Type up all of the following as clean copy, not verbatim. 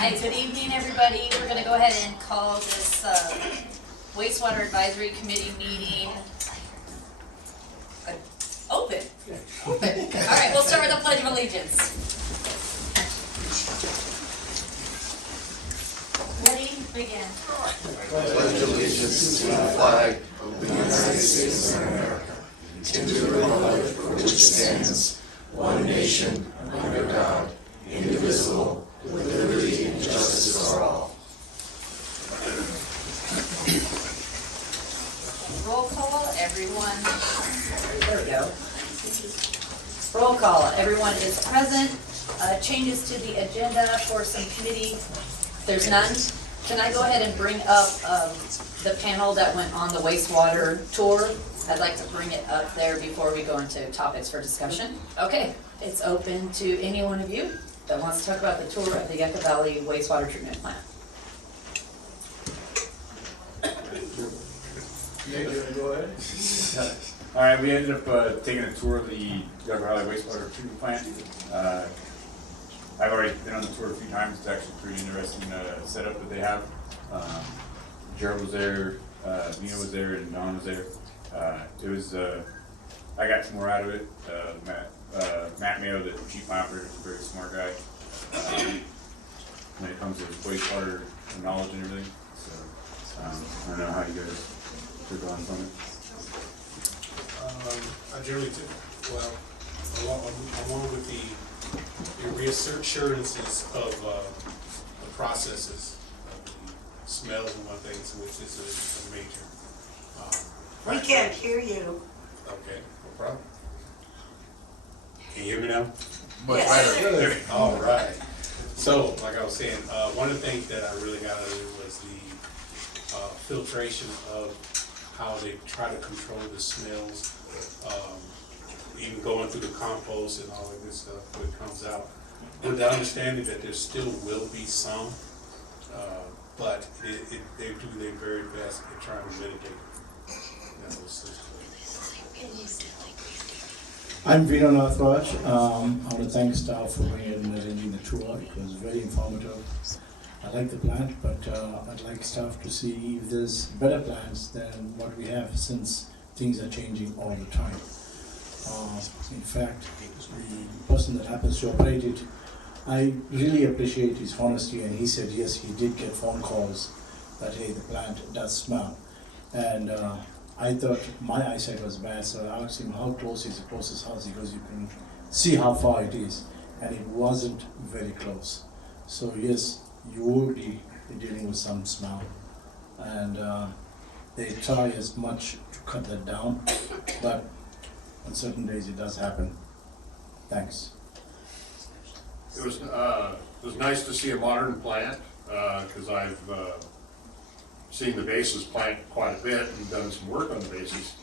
Hi, good evening, everybody. We're gonna go ahead and call this Wastewater Advisory Committee meeting open. All right, we'll start with the Pledge of Allegiance. Ready? Begin. Pledge allegiance to the flag of the United States of America, to the republic for which it stands, one nation, under God, indivisible, with liberty and justice for all. Roll call, everyone. There we go. Roll call, everyone is present. Changes to the agenda for some committee. There's none. Can I go ahead and bring up the panel that went on the wastewater tour? I'd like to bring it up there before we go into topics for discussion. Okay, it's open to any one of you that wants to talk about the tour of the Yucca Valley wastewater treatment plant. Go ahead. All right, we ended up taking a tour of the Yucca Valley wastewater treatment plant. I've already been on the tour a few times. It's actually pretty interesting setup that they have. Gerald was there, Nina was there, and Don was there. It was, I got some more out of it. Matt Mayo, the chief operator, is a very smart guy when it comes to wastewater knowledge and everything. So I don't know how you guys took on from it. I generally took, well, along with the reassurances of the processes, the smells and one thing, which is a major. We can't hear you. Okay, no problem. Can you hear me now? Much better. Good. All right. So, like I was saying, one of the things that I really got out of it was the filtration of how they try to control the smells, even going through the compost and all of this stuff when it comes out. With the understanding that there still will be some, but they do their very best at trying to mitigate those situations. I'm Vino Nathraj. I want to thank staff for bringing and arranging the tour. It was very informative. I like the plant, but I'd like staff to see if there's better plants than what we have, since things are changing all the time. In fact, the person that happens to operate it, I really appreciate his honesty, and he said yes, he did get phone calls that hey, the plant does smell. And I thought my eyesight was bad, so I asked him how close is the closest house. He goes, you can see how far it is, and it wasn't very close. So yes, you will be dealing with some smell, and they try as much to cut that down, but on certain days it does happen. Thanks. It was nice to see a modern plant, because I've seen the basis plant quite a bit and done some work on the basis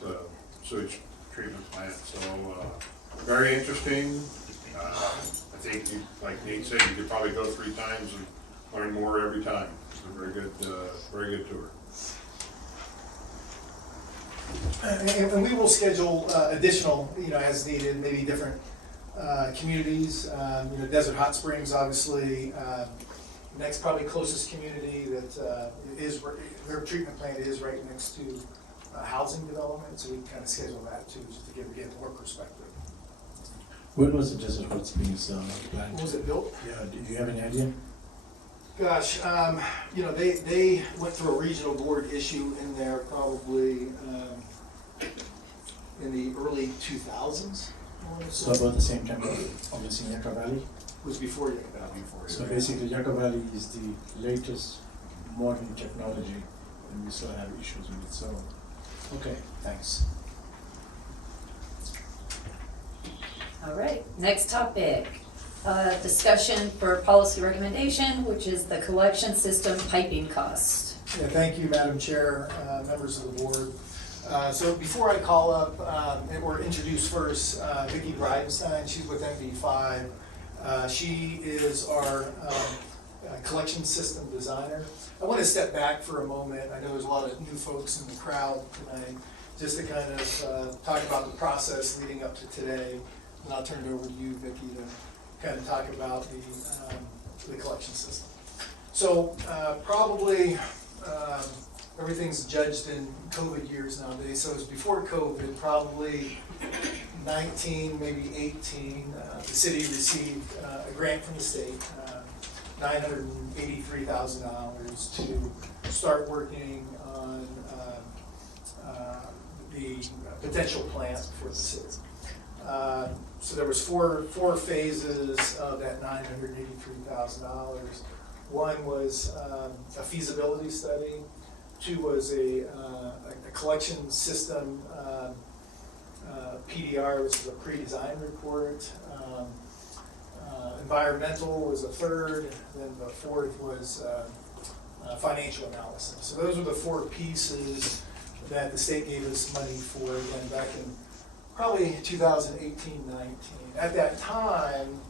sewage treatment plant. So very interesting. I think, like Nate said, you could probably go 3 times and learn more every time. It's a very good tour. And we will schedule additional, as needed, maybe different communities. Desert Hot Springs, obviously. Next, probably closest community that is their treatment plant is right next to housing development, so we kind of schedule that too, just to get more perspective. When was the Desert Hot Springs plant? When was it built? Yeah, do you have any idea? Gosh, they went through a regional board issue in there probably in the early 2000s. So about the same time obviously in Yucca Valley? It was before Yucca Valley. So basically Yucca Valley is the latest modern technology, and we still have issues with it, so, okay, thanks. All right, next topic. Discussion for policy recommendation, which is the collection system piping cost. Yeah, thank you, Madam Chair, members of the board. So before I call up or introduce first Vicki Bridenstine, she's with MV5. She is our collection system designer. I want to step back for a moment. I know there's a lot of new folks in the crowd tonight, just to kind of talk about the process leading up to today. And I'll turn it over to you, Vicki, to kind of talk about the collection system. So probably everything's judged in COVID years nowadays. So it was before COVID, probably 19, maybe 18, the city received a grant from the state, $983,000 to start working on the potential plant for the city. So there was four phases of that $983,000. One was a feasibility study. Two was a collection system, PDR, which is a pre-design report. Environmental was a third. Then the fourth was financial analysis. So those were the four pieces that the state gave us money for, again, back in probably 2018-19. At that time,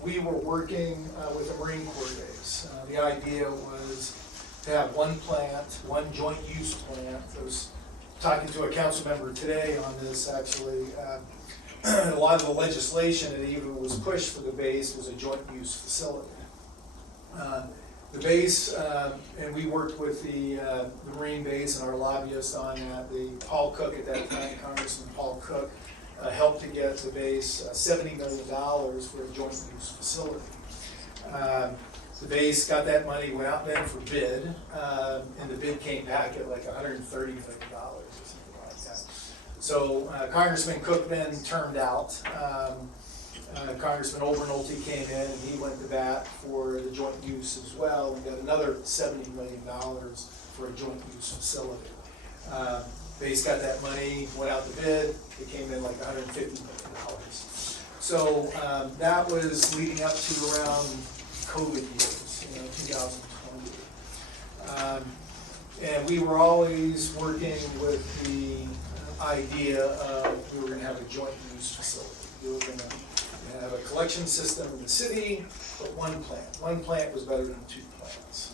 we were working with the Marine Corps base. The idea was to have one plant, one joint use plant. I was talking to a council member today on this, actually. A lot of the legislation that even was pushed for the base was a joint use facility. The base, and we worked with the Marine base and our lobbyists on that. Paul Cook at that time, Congressman Paul Cook, helped to get the base $70 million for a joint use facility. The base got that money, went out then for bid, and the bid came back at like $130 million or something like that. So Congressman Cook then turned out. Congressman Overnolte came in and he went to bat for the joint use as well and got another $70 million for a joint use facility. Base got that money, went out to bid, it came in like $150 million. So that was leading up to around COVID years, 2020. And we were always working with the idea of we were going to have a joint use facility. We were going to have a collection system in the city, but one plant. One plant was better than two plants.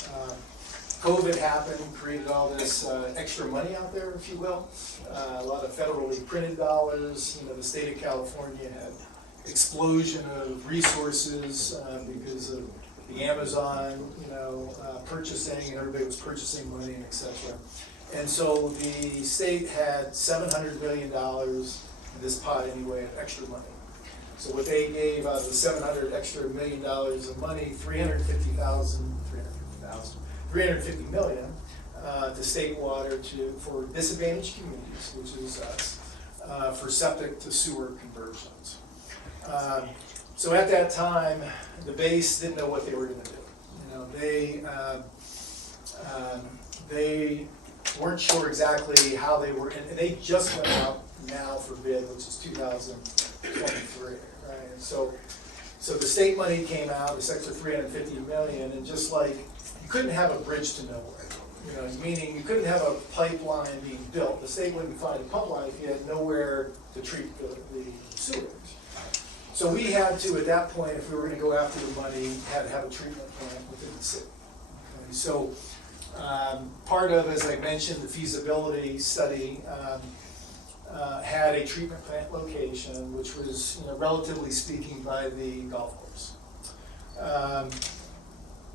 COVID happened, created all this extra money out there, if you will. A lot of federally printed dollars. The state of California had explosion of resources because of the Amazon, purchasing, and everybody was purchasing money, and etc. And so the state had $700 million in this pot anyway of extra money. So what they gave out of the $700 extra million of money, $350 million to state water for disadvantaged communities, which is us, for septic to sewer conversions. So at that time, the base didn't know what they were going to do. They weren't sure exactly how they were, and they just went out now for bid, which is 2023, right? And so the state money came out, this extra $350 million, and just like you couldn't have a bridge to nowhere, meaning you couldn't have a pipeline being built. The state wouldn't find a pipeline if you had nowhere to treat the sewage. So we had to, at that point, if we were going to go after the money, had to have a treatment plant within the city. Okay, so part of, as I mentioned, the feasibility study had a treatment plant location, which was, relatively speaking, by the golf course.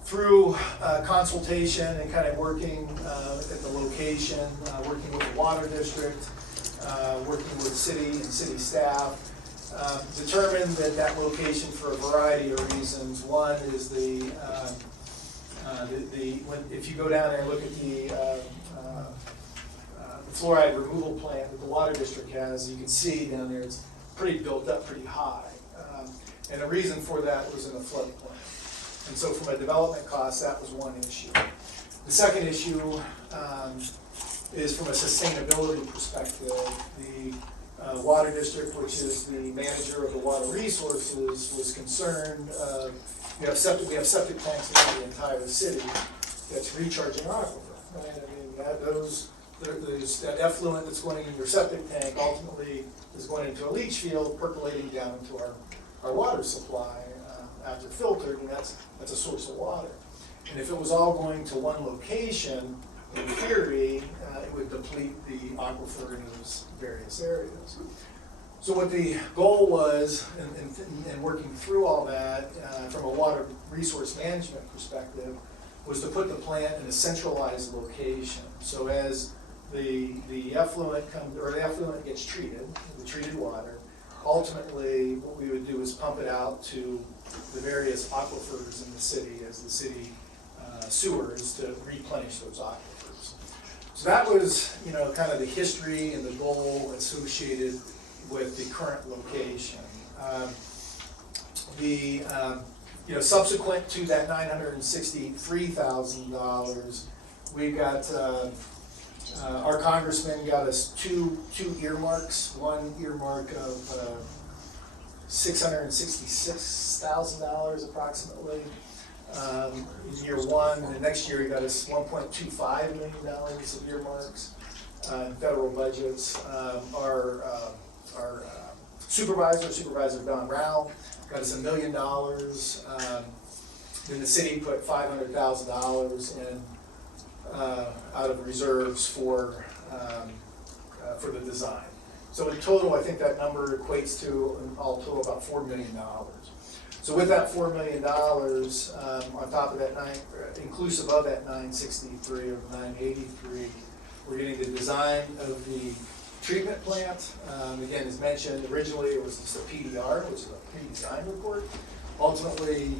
Through consultation and kind of working at the location, working with the water district, working with city and city staff, determined that location for a variety of reasons. One is if you go down there and look at the fluoride removal plant that the water district has, you can see down there it's pretty built up, pretty high. And the reason for that was in the floodplain. And so from a development cost, that was one issue. The second issue is from a sustainability perspective. The water district, which is the manager of the water resources, was concerned. We have septic tanks in the entire city that's recharging our aquifer. Right? I mean, you have there's that effluent that's going in your septic tank ultimately is going into a leach field, percolating down into our water supply after filtered, and that's a source of water. And if it was all going to one location, in theory, it would deplete the aquifer in those various areas. So what the goal was, in working through all that, from a water resource management perspective, was to put the plant in a centralized location. So as the effluent comes, or the effluent gets treated, the treated water, ultimately what we would do is pump it out to the various aquifers in the city as the city sewers to replenish those aquifers. So that was, you know, kind of the history and the goal associated with the current location. You know, subsequent to that $963,000, we got our congressman got us two earmarks. One earmark of $666,000 approximately in year one. The next year he got us $1.25 million of earmarks in federal budgets. Our Supervisor Don Rao, got us $1 million. Then the city put $500,000 in out of reserves for the design. So in total, I think that number equates to, all total, about $4 million. So with that $4 million, on top of that inclusive of that 963 or 983, we're getting the design of the treatment plant. Again, as mentioned, originally it was just a PDR, which is a pre-design report. Ultimately,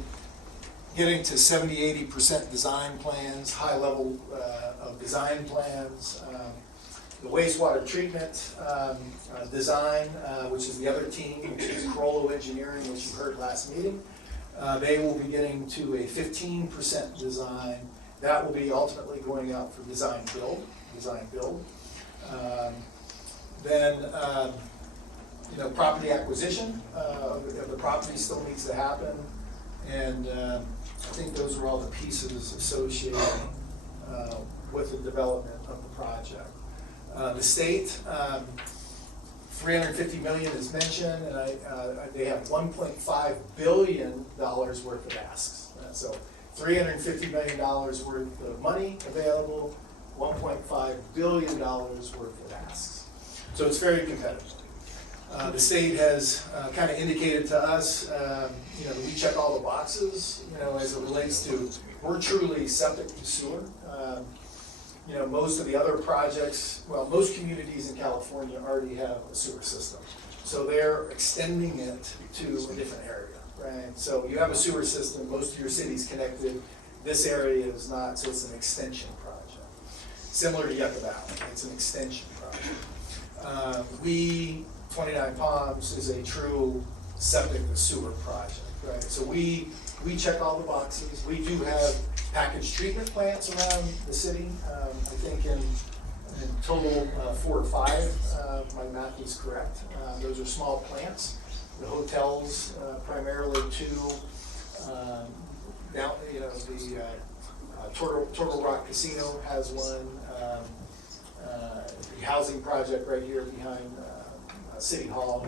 getting to 70–80% design plans, high level of design plans. The wastewater treatment design, which is the other team, which is Corollo Engineering, which you heard last meeting. They will be getting to a 15% design. That will be ultimately going out for design build. Then, you know, property acquisition of the property still needs to happen. And I think those are all the pieces associated with the development of the project. The state, $350 million is mentioned, and they have $1.5 billion worth of asks. So $350 million worth of money available, $1.5 billion worth of asks. So it's very competitive. The state has kind of indicated to us, you know, we check all the boxes, you know, as it relates to, we're truly septic to sewer. You know, most of the other projects, well, most communities in California already have a sewer system. So they're extending it to a different area, right? So you have a sewer system, most of your city's connected, this area is not, so it's an extension project. Similar to Yucca Valley, it's an extension project. 29 Palms is a true septic to sewer project, right? So we check all the boxes. We do have packaged treatment plants around the city. I think in total 4 or 5, my math is correct. Those are small plants. The hotels, primarily 2, down, you know, the Turtle Rock Casino has one. The housing project right here behind City Hall.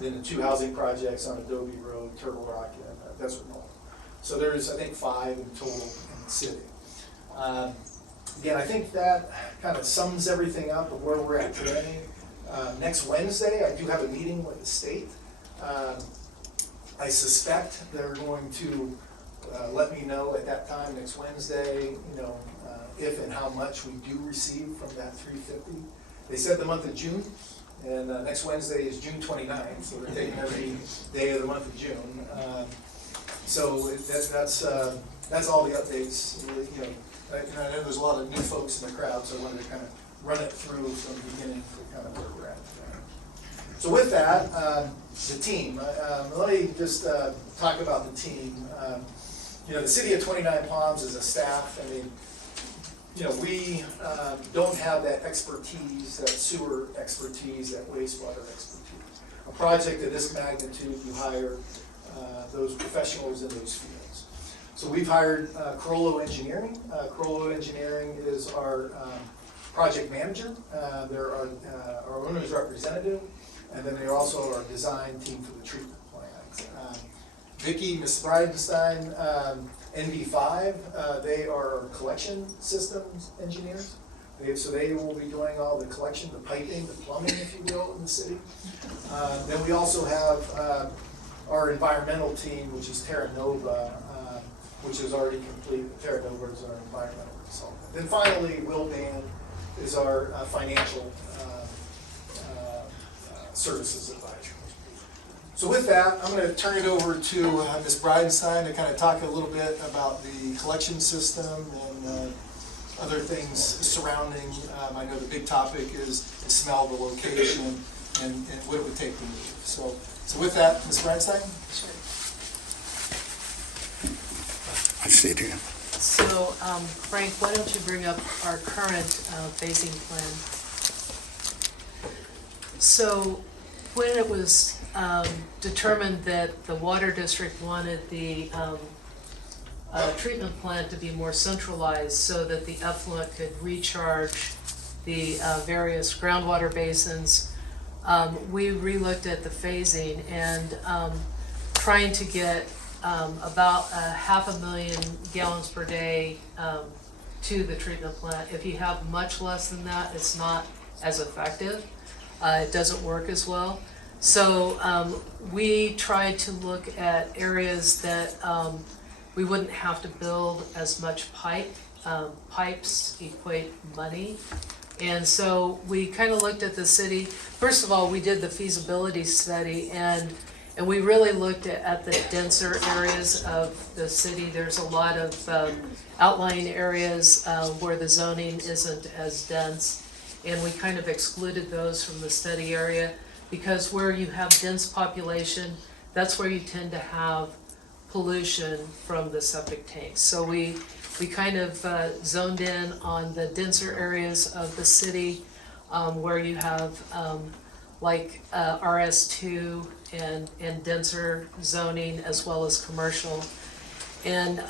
Then the 2 housing projects on Adobe Road, Turtle Rock, and Desert Mall. So there's, I think, 5 in total in the city. Again, I think that kind of sums everything up of where we're at today. Next Wednesday, I do have a meeting with the state. I suspect they're going to let me know at that time, next Wednesday, you know, if and how much we do receive from that 350. They said the month of June, and next Wednesday is June 29th, so they're taking every day of the month of June. So that's all the updates. You know, I know there's a lot of new folks in the crowd, so I wanted to kind of run it through from the beginning to kind of where we're at today. So with that, the team. Let me just talk about the team. You know, the City of Twentynine Palms is a staff. I mean, you know, we don't have that expertise, that sewer expertise, that wastewater expertise. A project of this magnitude, you hire those professionals in those fields. So we've hired Corollo Engineering. Corollo Engineering is our project manager. They're our owner's representative, and then they're also our design team for the treatment plant. Vicki, Ms. Bridenstine, NV5, they are collection systems engineers. So they will be doing all the collection, the piping, the plumbing, if you will, in the city. Then we also have our environmental team, which is Terra Nova. which is already complete. Tara Dilbert is our environmental consultant. Then finally, Will Dan is our financial services advisor. So with that, I'm going to turn it over to Ms. Bridenstine to kind of talk a little bit about the collection system and other things surrounding. I know the big topic is the smell, the location, and what it would take to move. So with that, Ms. Bridenstine? Sure. I see it here. So, Frank, why don't you bring up our current phasing plan? So, when it was determined that the water district wanted the treatment plant to be more centralized so that the effluent could recharge the various groundwater basins, we re-looked at the phasing and trying to get about 500,000 gallons per day to the treatment plant. If you have much less than that, it's not as effective. It doesn't work as well. So we tried to look at areas that we wouldn't have to build as much pipe. Pipes equate money. And so we kind of looked at the city. First of all, we did the feasibility study, and we really looked at the denser areas of the city. There's a lot of outlying areas where the zoning isn't as dense, and we kind of excluded those from the study area because where you have dense population, that's where you tend to have pollution from the septic tanks. So we kind of zoned in on the denser areas of the city where you have like RS2 and denser zoning as well as commercial. And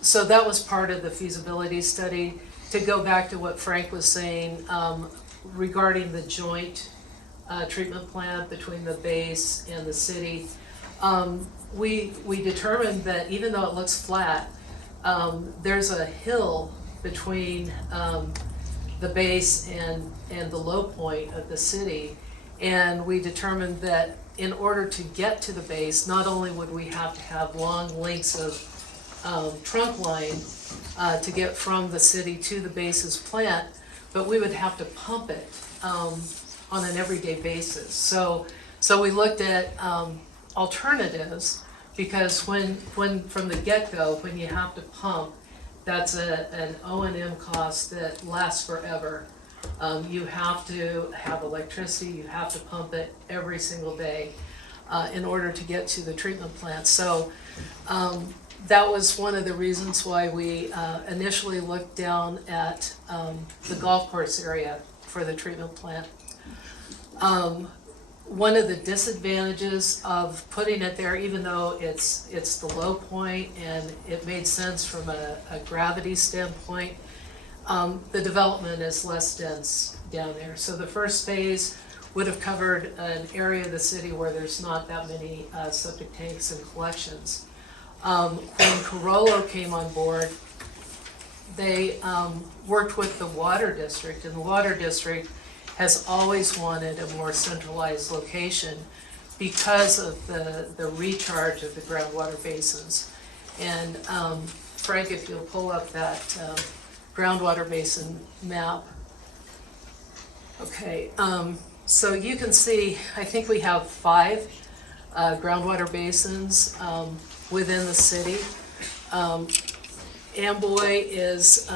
so that was part of the feasibility study. To go back to what Frank was saying regarding the joint treatment plant between the base and the city, we determined that even though it looks flat, there's a hill between the base and the low point of the city. And we determined that in order to get to the base, not only would we have to have long lengths of trunk line to get from the city to the base's plant, but we would have to pump it on an everyday basis. So we looked at alternatives, because when from the get-go, when you have to pump, that's an O&M cost that lasts forever. You have to have electricity, you have to pump it every single day in order to get to the treatment plant. So that was one of the reasons why we initially looked down at the golf course area for the treatment plant. One of the disadvantages of putting it there, even though it's the low point and it made sense from a gravity standpoint, the development is less dense down there. So the first phase would have covered an area of the city where there's not that many septic tanks and collections. When Corollo came on board, they worked with the water district, and the water district has always wanted a more centralized location because of the recharge of the groundwater basins. And Frank, if you'll pull up that groundwater basin map. Okay, so you can see, I think we have 5 groundwater basins within the city. Amboy is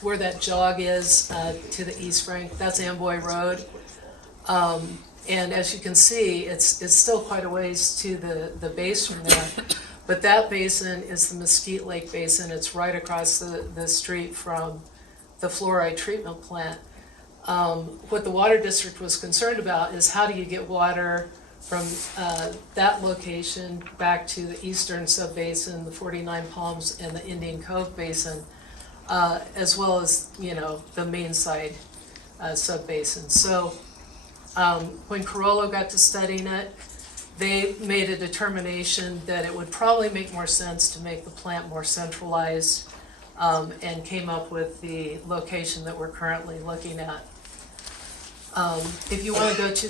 where that jog is to the east, Frank, that's Amboy Road. And as you can see, it's still quite a ways to the base from there. But that basin is the Mesquite Lake Basin. It's right across the street from the fluoride treatment plant. What the water district was concerned about is how do you get water from that location back to the eastern subbasin, the 49 Palms and the Indian Cove Basin, as well as, you know, the main side subbasin. So when Corollo got to studying it, they made a determination that it would probably make more sense to make the plant more centralized, and came up with the location that we're currently looking at. If you wanna go to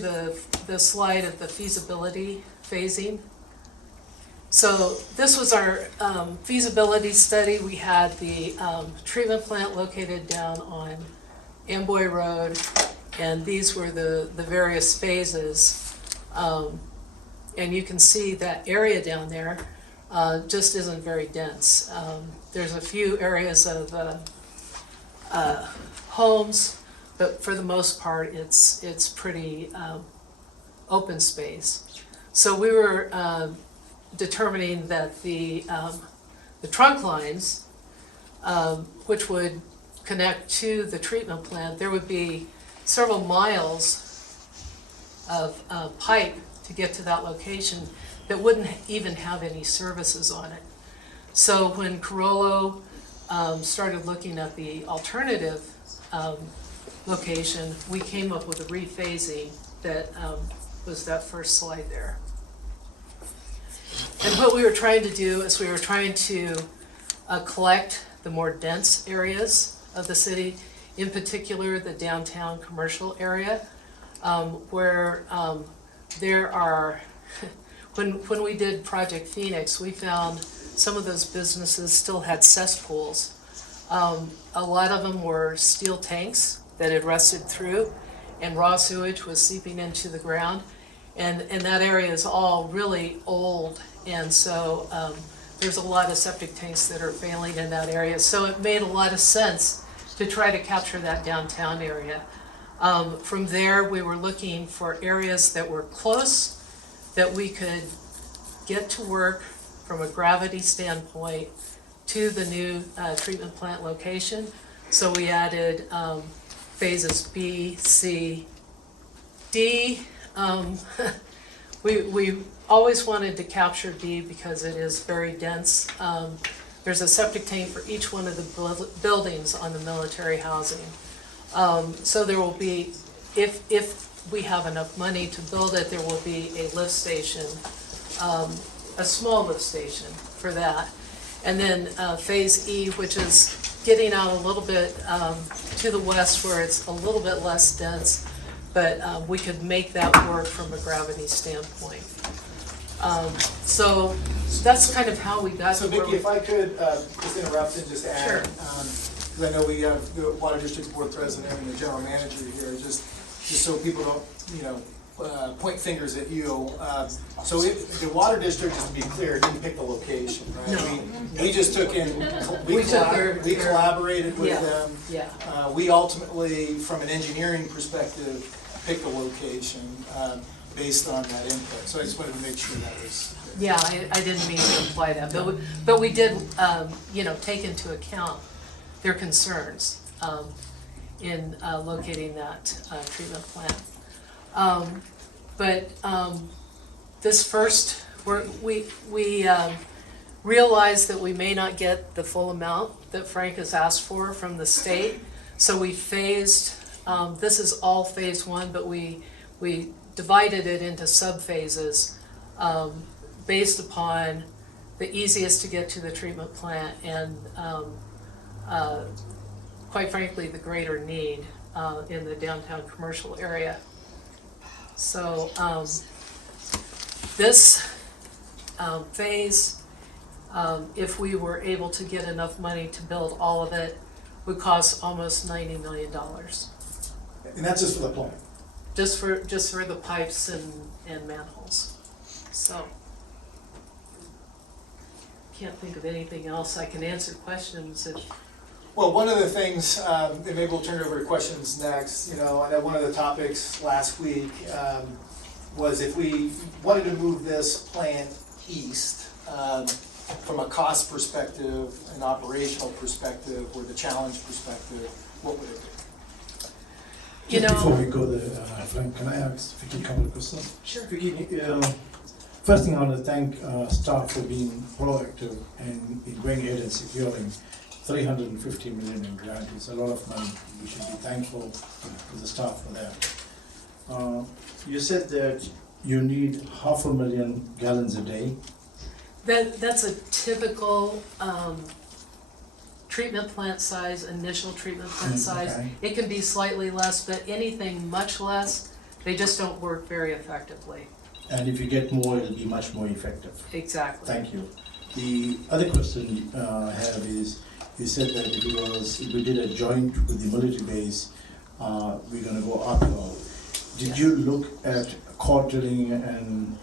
the slide of the feasibility phasing. So this was our feasibility study. We had the treatment plant located down on Amboy Road, and these were the various phases. And you can see that area down there just isn't very dense. There's a few areas of homes, but for the most part, it's pretty open space. So we were determining that the trunk lines, which would connect to the treatment plant, there would be several miles of pipe to get to that location that wouldn't even have any services on it. So when Carollo started looking at the alternative location, we came up with a rephasing that was that first slide there. And what we were trying to do is we were trying to collect the more dense areas of the city, in particular the downtown commercial area, where there are, when we did Project Phoenix, we found some of those businesses still had cesspools. A lot of them were steel tanks that had rusted through, and raw sewage was seeping into the ground. And that area is all really old, and so there's a lot of septic tanks that are failing in that area. So it made a lot of sense to try to capture that downtown area. From there, we were looking for areas that were close, that we could get to work from a gravity standpoint to the new treatment plant location. So we added phases B, C, D. We always wanted to capture D because it is very dense. There's a septic tank for each one of the buildings on the military housing. So there will be, if we have enough money to build it, there will be a lift station, a small lift station for that. And then phase E, which is getting out a little bit to the west where it's a little bit less dense, but we could make that work from a gravity standpoint. So that's kind of how we got So to where Vicki, if I could just interrupt and just add, Sure. because I know we have the Water District Board President and the General Manager here, just so people don't, point fingers at you. So the Water District, just to be clear, didn't pick the location, right? No. We just took in, we collaborated with Yeah. them. Yeah. We ultimately, from an engineering perspective, picked a location based on that input. So I just wanted to make sure that was. Yeah, I didn't mean to imply that, but we did, take into account their concerns in locating that treatment plant. But this first, we realized that we may not get the full amount that Frank has asked for from the state, so we phased. This is all phase one, but we divided it into sub-phases based upon the easiest to get to the treatment plant and quite frankly the greater need in the downtown commercial area. So this phase, if we were able to get enough money to build all of it, would cost almost $90 million. And that's just for the plant. Just for the pipes and manholes. So can't think of anything else. I can answer questions if. Well, one of the things, and maybe we'll turn it over to questions next, I know one of the topics last week was if we wanted to move this plant east, from a cost perspective, an operational perspective, or the challenge perspective, what would it be? Before we go there, Frank, can I ask Vicki a couple of questions? Sure. Vicki, first thing I want to thank staff for being proactive and in going ahead and securing $350 million in grant. It's a lot of money. We should be thankful to the staff for that. You said that you need 500,000 gallons a day. That's a typical treatment plant size, initial treatment plant size. Okay. It can be slightly less, but anything much less, they just don't work very effectively. And if you get more, it'll be much more effective. Exactly. Thank you. The other question I have is, you said that if we did a joint with the military base, we're gonna go uphill. Did you look at core drilling and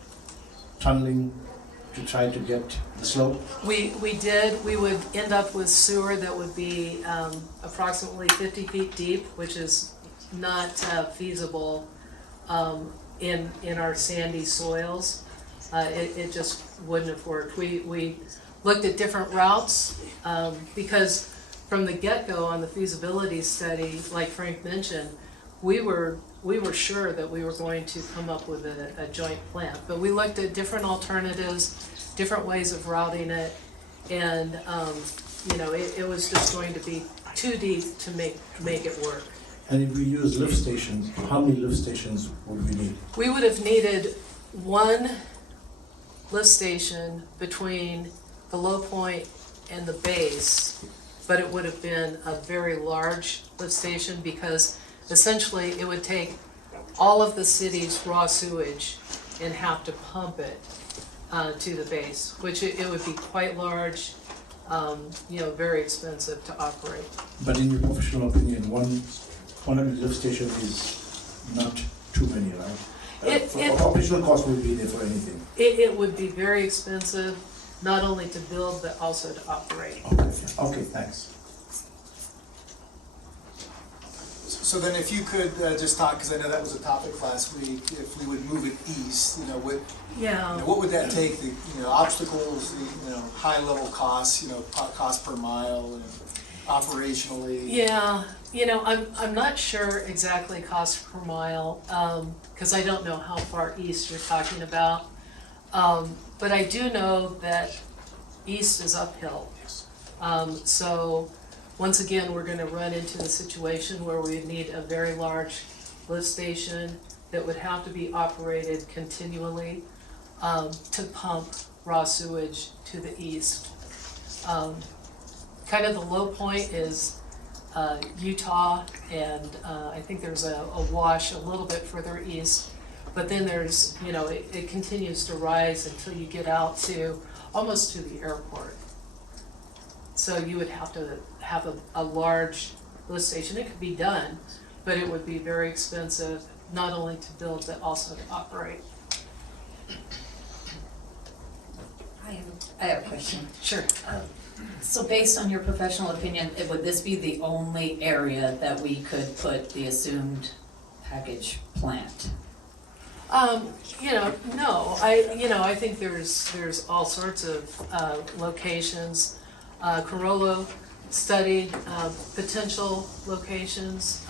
tunneling to try to get the slope? We did, we would end up with sewer that would be approximately 50 feet deep, which is not feasible in our sandy soils. It just wouldn't have worked. We looked at different routes because from the get-go on the feasibility study, like Frank mentioned, we were sure that we were going to come up with a joint plant. But we looked at different alternatives, different ways of routing it, and it was just going to be too deep to make it work. And if we use lift stations, how many lift stations would we need? We would have needed one lift station between the low point and the base, but it would have been a very large lift station because essentially it would take all of the city's raw sewage and have to pump it to the base, which it would be quite large, very expensive to operate. But in your professional opinion, one of the lift stations is not too many, right? Operational cost would be there for anything. It would be very expensive, not only to build, but also to operate. Okay, thanks. So then if you could just talk, because I know that was a topic last week, if we would move it east, what would that take, the obstacles, the high-level costs, cost per mile, and operationally? Yeah, I'm not sure exactly cost per mile, because I don't know how far east you're talking about. But I do know that east is uphill. So once again, we're gonna run into the situation where we need a very large lift station that would have to be operated continually to pump raw sewage to the east. Kind of the low point is Utah, and I think there's a wash a little bit further east, but then there's, it continues to rise until you get out to almost to the airport. So you would have to have a large lift station. It could be done, but it would be very expensive, not only to build, but also to operate. I have a question. Sure. So based on your professional opinion, would this be the only area that we could put the assumed package plant? No, I think there's all sorts of locations. Carollo studied potential locations.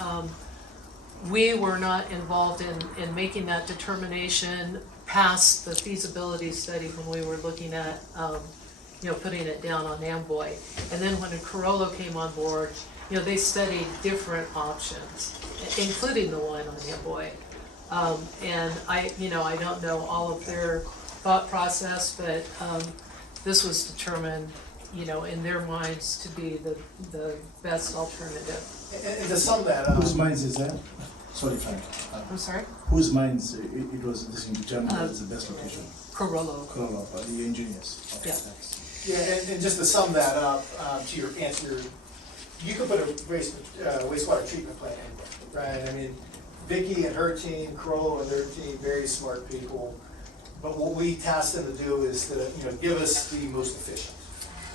We were not involved in making that determination past the feasibility study when we were looking at putting it down on Amboy. And then when Carollo came on board, they studied different options, including the one on Amboy. And I don't know all of their thought process, but this was determined, in their minds to be the best alternative. And to sum that up. Whose minds is that? Sorry, Frank. I'm sorry? Whose minds it was this determined as the best location? Carollo. Carollo, the engineers. Okay, Yeah. thanks. Yeah, and just to sum that up, to your answer, you could put a wastewater treatment plant in, right? I mean, Vicky and her team, Carollo and their team, very smart people. But what we tasked them to do is to, give us the most efficient.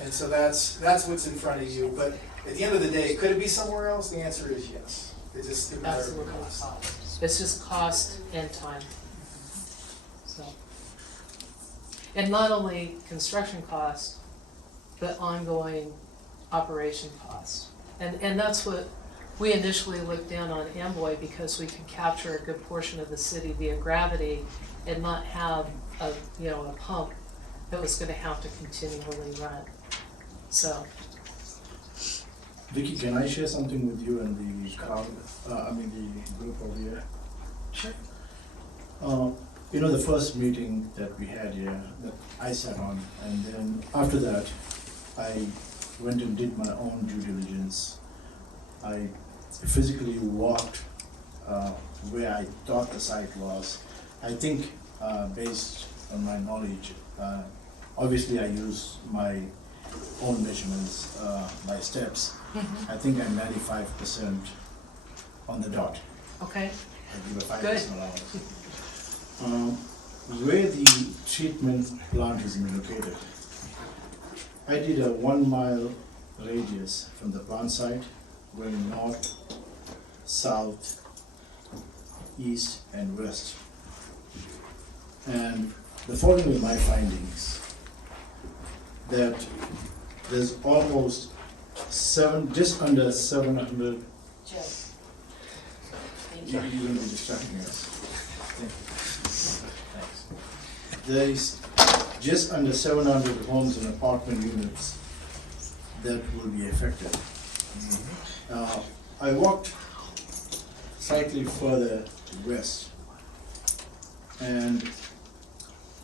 And so that's what's in front of you. But at the end of the day, could it be somewhere else? The answer is yes. It's just a matter of cost. It's just cost and time. So, and not only construction cost, but ongoing operation cost. And that's what we initially looked down on Amboy, because we could capture a good portion of the city via gravity and not have a pump that was gonna have to continually run. So. Vicky, can I share something with you and the crowd, the group over here? Sure. The first meeting that we had here, that I sat on, and then after that, I went and did my own due diligence. I physically walked where I thought the site was. I think based on my knowledge, obviously I use my own measurements, my steps. I think I'm 95% on the dot. Okay, I give a 5% Good. allowance. Where the treatment plant is located, I did a 1 mile radius from the plant site, going north, south, east, and west. And the following are my findings: that there's almost just under 700. Joe. Thank You're you. going to be distracting us. Thank you. Thanks. There is just under 700 homes and apartment units that will be affected. I walked slightly further west, and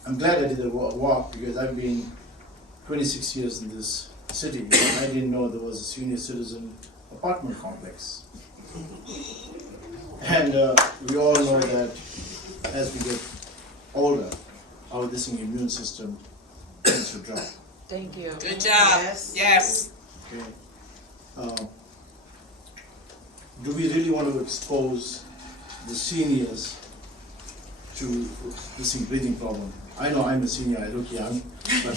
I'm glad I did the walk because I've been 26 years in this city, and I didn't know there was a senior citizen apartment complex. And we all know that as we get older, our immune system tends to drop. thank you. Good job. Yes. Okay. Do we really want to expose the seniors to this breathing problem? I know I'm a senior, I look young, but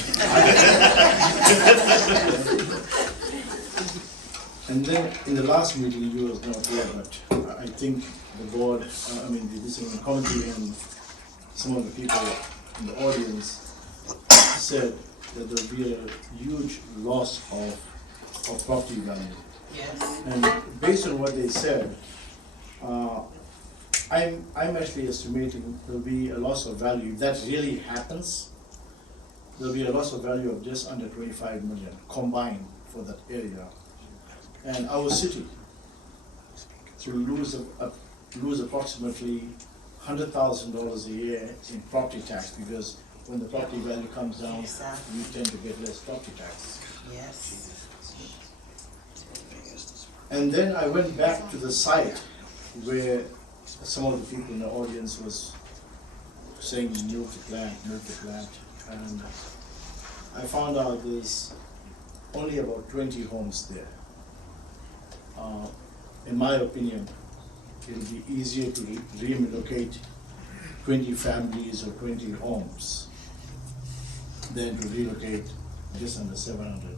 and then in the last meeting, you was not here, but I think the board, the committee and some of the people in the audience said that there will be a huge loss of property value. Yes. And based on what they said, I'm actually estimating there'll be a loss of value. If that really happens, there'll be a loss of value of just under 25 million combined for that area. And our city to lose approximately $100,000 a year in property tax, because when the property value comes down, Exactly. you tend to get less property tax. Yes. And then I went back to the site where some of the people in the audience was saying move the plant, and I found out there's only about 20 homes there. In my opinion, it will be easier to relocate 20 families or 20 homes than to relocate just under 700.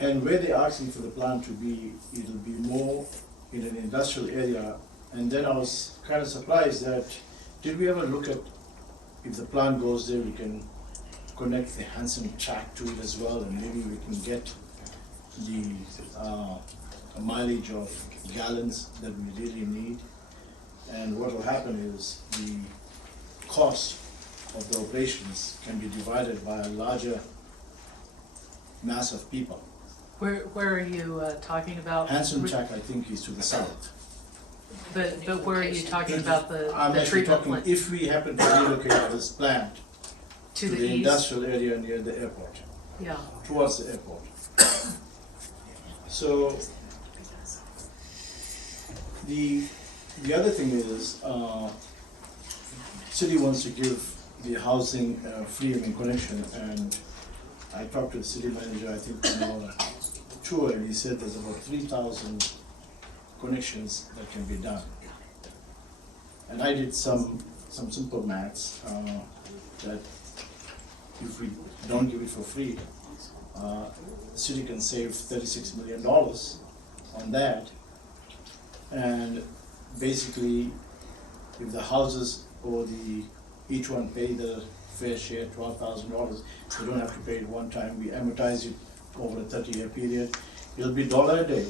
And where they're asking for the plant to be, it'll be more in an industrial area. And then I was kind of surprised that, did we ever look at, if the plant goes there, we can connect the Hanson track to it as well, and maybe we can get the mileage of gallons that we really need. And what will happen is the cost of the operations can be divided by a larger mass of people. Where are you talking about? Hanson track, I think, is to the south. But where are you talking about I'm the actually treatment talking, plant? if we happen to relocate this plant To to the the east? industrial area near the airport, Yeah, towards the airport. So, the other thing is, city wants to give the housing free connection, and I talked to the city manager, I think, on our tour, and he said there's about 3,000 connections that can be done. And I did some simple maths, that if we don't give it for free, the city can save $36 million on that. And basically, if the houses or each one pay the fair share, $12,000, they don't have to pay it one time. We amortize it over a 30-year period. It'll be $1 a day,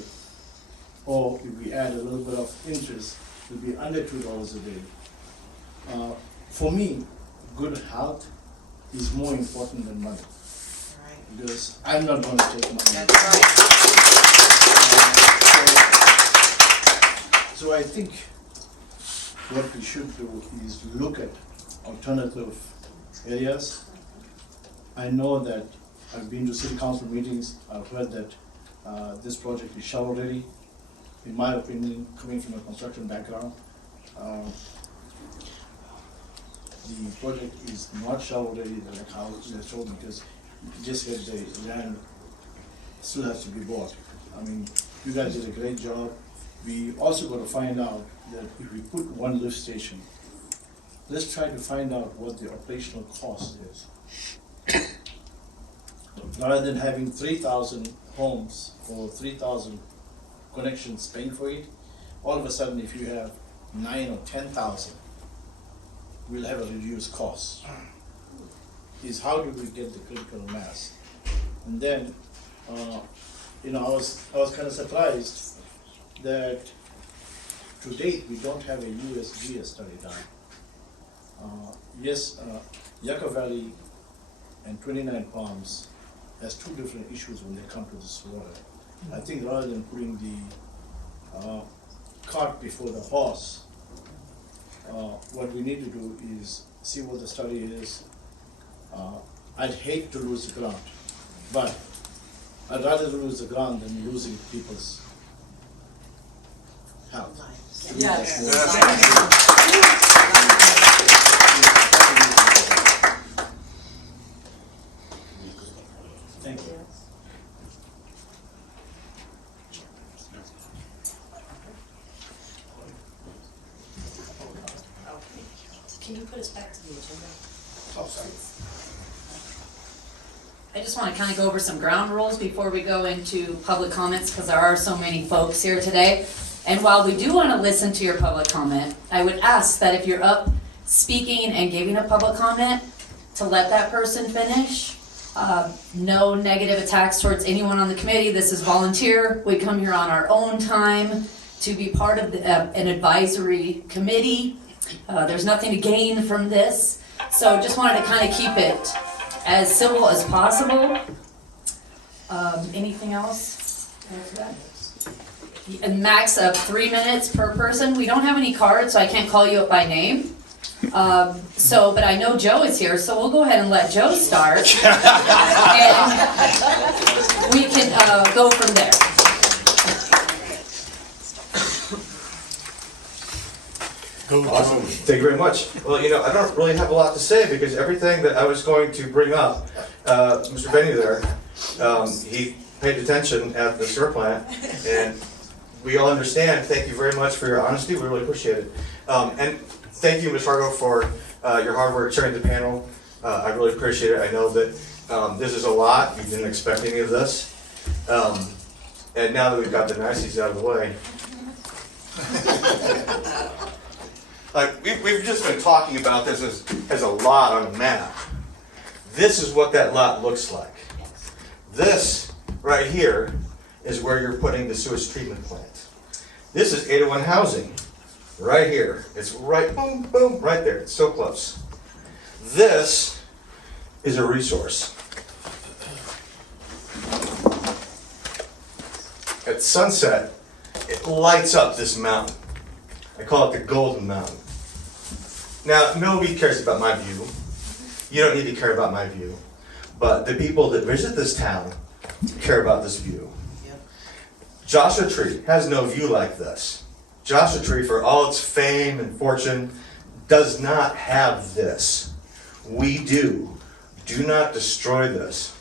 or if we add a little bit of interest, it'll be under $2 a day. For me, good health is more important than money, Right. because I'm not going to take money. That's right. So I think what we should do is look at alternative areas I know that I've been to city council meetings, I've heard that this project is shovel ready. In my opinion, coming from a construction background, the project is not shovel ready like how it was told, because you just get the land, still has to be bought. I mean, you guys did a great job. We also got to find out that if we put one lift station, let's try to find out what the operational cost is. Rather than having 3,000 homes or 3,000 connections paying for it, all of a sudden if you have 9 or 10,000, we'll have a reduced cost. Is how do we get the critical mass? And then, I was kind of surprised that to date we don't have a USGS study done. Yes, Yucca Valley and 29 Palms has two different issues when they come to this water. I think rather than putting the cart before the horse, what we need to do is see what the study is. I'd hate to lose the grant, but I'd rather lose the grant than losing people's health. To me, that's more- Thank you. Can you put us back to the agenda? Oh, sorry. I just want to kind of go over some ground rules before we go into public comments, because there are so many folks here today. And while we do want to listen to your public comment, I would ask that if you're up speaking and giving a public comment, to let that person finish. No negative attacks towards anyone on the committee. This is volunteer. We come here on our own time to be part of an advisory committee. There's nothing to gain from this. So just wanted to kind of keep it as civil as possible. Anything else? A max of 3 minutes per person. We don't have any cards, so I can't call you up by name. But I know Joe is here, so we'll go ahead and let Joe start. And we can go from there. Awesome, thank you very much. Well, I don't really have a lot to say because everything that I was going to bring up, Mr. Benny there, he paid attention at the sewer plant, and we all understand. Thank you very much for your honesty, we really appreciate it. And thank you, Ms. Fargo, for your hard work chairing the panel. I really appreciate it. I know that this is a lot, you didn't expect any of this. And now that we've got the niceties out of the way, we've just been talking about this as a lot on a map. This is what that lot looks like. This right here is where you're putting the sewage treatment plant. This is 801 housing, right here. It's right, boom, boom, right there. It's so close. This is a resource. At sunset, it lights up this mountain. I call it the Golden Mountain. Now, nobody cares about my view. You don't need to care about my view. But the people that visit this town care about this view. Yep. Joshua Tree has no view like this. Joshua Tree, for all its fame and fortune, does not have this. We do. Do not destroy this.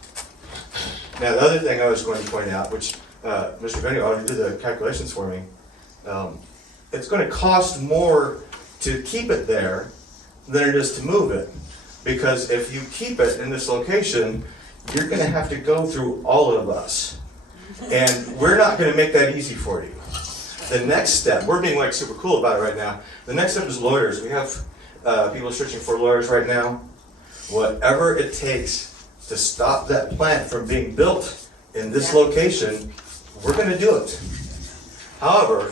Now, the other thing I was going to point out, which Mr. Benny already did the calculations for me, it's going to cost more to keep it there than it is to move it. Because if you keep it in this location, you're going to have to go through all of us. And we're not going to make that easy for you. The next step, we're being like super cool about it right now. The next step is lawyers. We have people searching for lawyers right now. Whatever it takes to stop that plant from being built in this location, we're going to do it. However,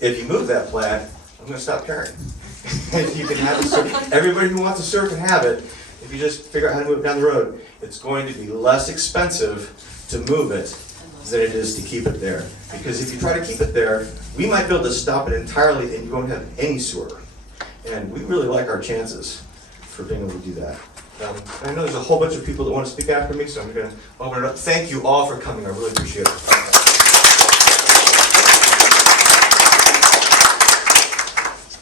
if you move that plant, I'm going to stop caring. You can have it. Everybody who wants a sewer can have it. If you just figure out how to move it down the road, it's going to be less expensive to move it than it is to keep it there. Because if you try to keep it there, we might be able to stop it entirely and you won't have any sewer. And we really like our chances for being able to do that. I know there's a whole bunch of people that want to speak after me, so I'm going to open it up. Thank you all for coming. I really appreciate it.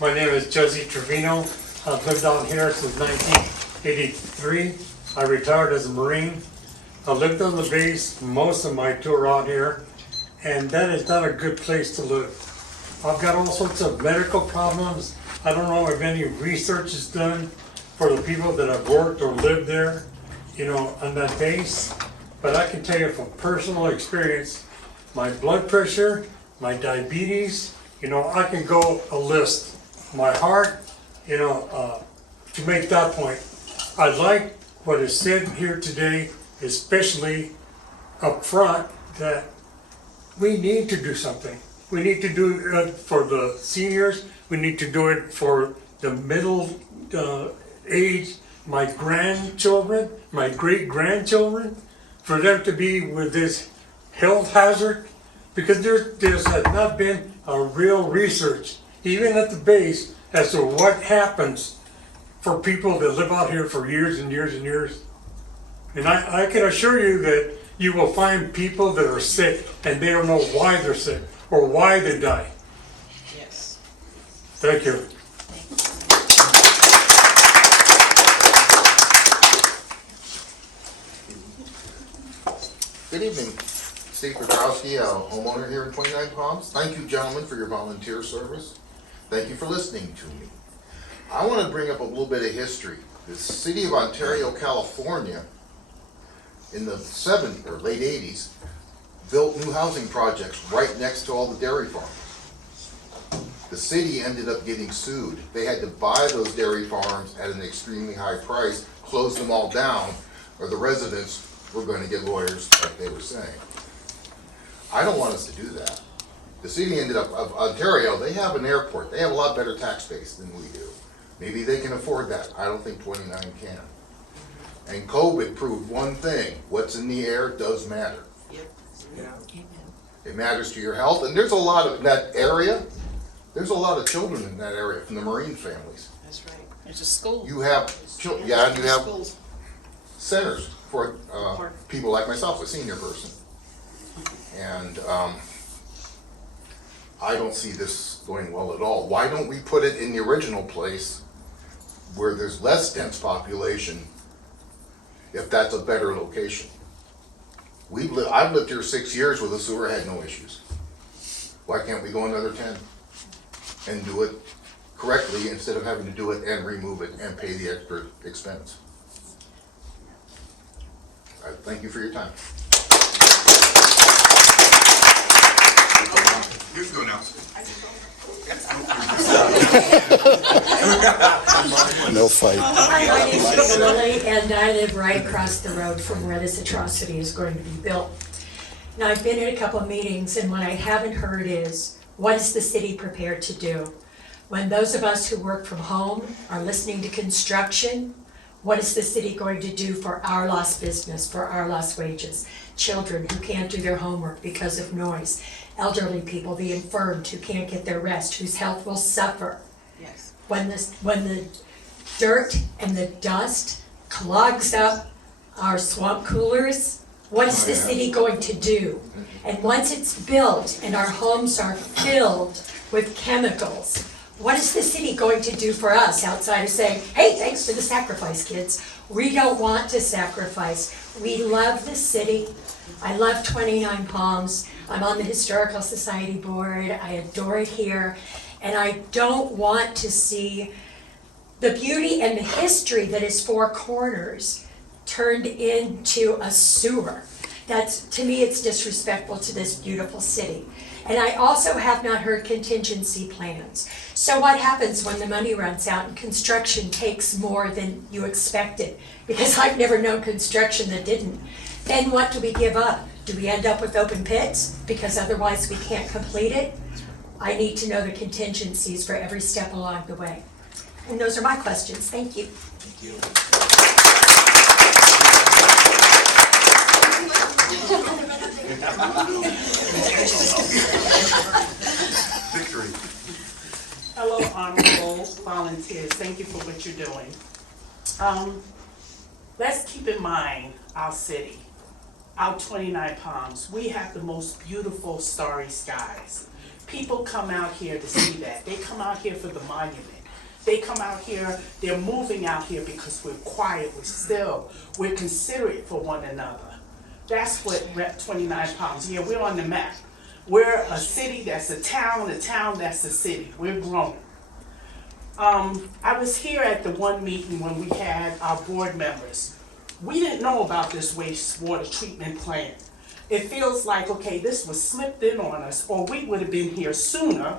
My name is Josie Trevino. I've lived out here since 1983. I retired as a Marine. I lived on the base most of my tour out here, and that is not a good place to live. I've got all sorts of medical problems. I don't know if any research is done for the people that have worked or lived there, you know, on that base. But I can tell you from personal experience, my blood pressure, my diabetes, you know, I can go a list. My heart, you know, to make that point, I like what is said here today, especially up front, that we need to do something. We need to do it for the seniors. We need to do it for the middle age, my grandchildren, my great-grandchildren, for them to be with this health hazard, because there's not been a real research, even at the base, as to what happens for people that live out here for years and years and years. And I can assure you that you will find people that are sick and they don't know why they're sick or why they die. Yes. Thank you. Good evening, Steve Petrowski, a homeowner here in 29 Palms. Thank you, gentlemen, for your volunteer service. Thank you for listening to me. I want to bring up a little bit of history. The City of Ontario, California, in the late 80s, built new housing projects right next to all the dairy farms. The city ended up getting sued. They had to buy those dairy farms at an extremely high price, close them all down, or the residents were going to get lawyers, like they were saying. I don't want us to do that. The city of Ontario, they have an airport. They have a lot better tax base than we do. Maybe they can afford that. I don't think 29 can. And COVID proved one thing: what's in the air does matter. It matters to your health, and there's a lot of, in that area, there's a lot of children in that area from the Marine families. That's right. There's a school. You have, yeah, and you have Schools. centers for people like myself, a senior person. And I don't see this going well at all. Why don't we put it in the original place where there's less dense population, if that's a better location? I've lived here 6 years with a sewer, had no issues. Why can't we go another 10 and do it correctly instead of having to do it and remove it and pay the extra expense? Thank you for your time. You can go now. No fight. Hi, my name is Lily, and I live right across the road from where this atrocity is going to be built. Now, I've been in a couple of meetings, and what I haven't heard is, what is the city prepared to do? When those of us who work from home are listening to construction, what is the city going to do for our lost business, for our lost wages? Children who can't do their homework because of noise, elderly people, the infirmed who can't get their rest, whose health will suffer. Yes. When the dirt and the dust clogs up our swamp coolers, what is the city going to do? And once it's built and our homes are filled with chemicals, what is the city going to do for us outside of saying, hey, thanks for the sacrifice, kids? We don't want to sacrifice. We love the city. I love 29 Palms. I'm on the Historical Society board. I adore it here. And I don't want to see the beauty and the history that is Four Corners turned into a sewer. That's, to me, it's disrespectful to this beautiful city. And I also have not heard contingency plans. So what happens when the money runs out and construction takes more than you expected? Because I've never known construction that didn't. Then what do we give up? Do we end up with open pits because otherwise we can't complete it? I need to know the contingencies for every step along the way. And those are my questions. Thank you. Victory. Hello, honorable volunteers. Thank you for what you're doing. let's keep in mind our city, our 29 Palms. We have the most beautiful starry skies. People come out here to see that. They come out here for the monument. They come out here, they're moving out here because we're quiet, we're still, we're considerate for one another. That's what Rep 29 Palms, yeah, we're on the map. We're a city that's a town that's a city. We're growing. I was here at the one meeting when we had our board members. We didn't know about this wastewater treatment plant. It feels like, okay, this was slipped in on us, or we would have been here sooner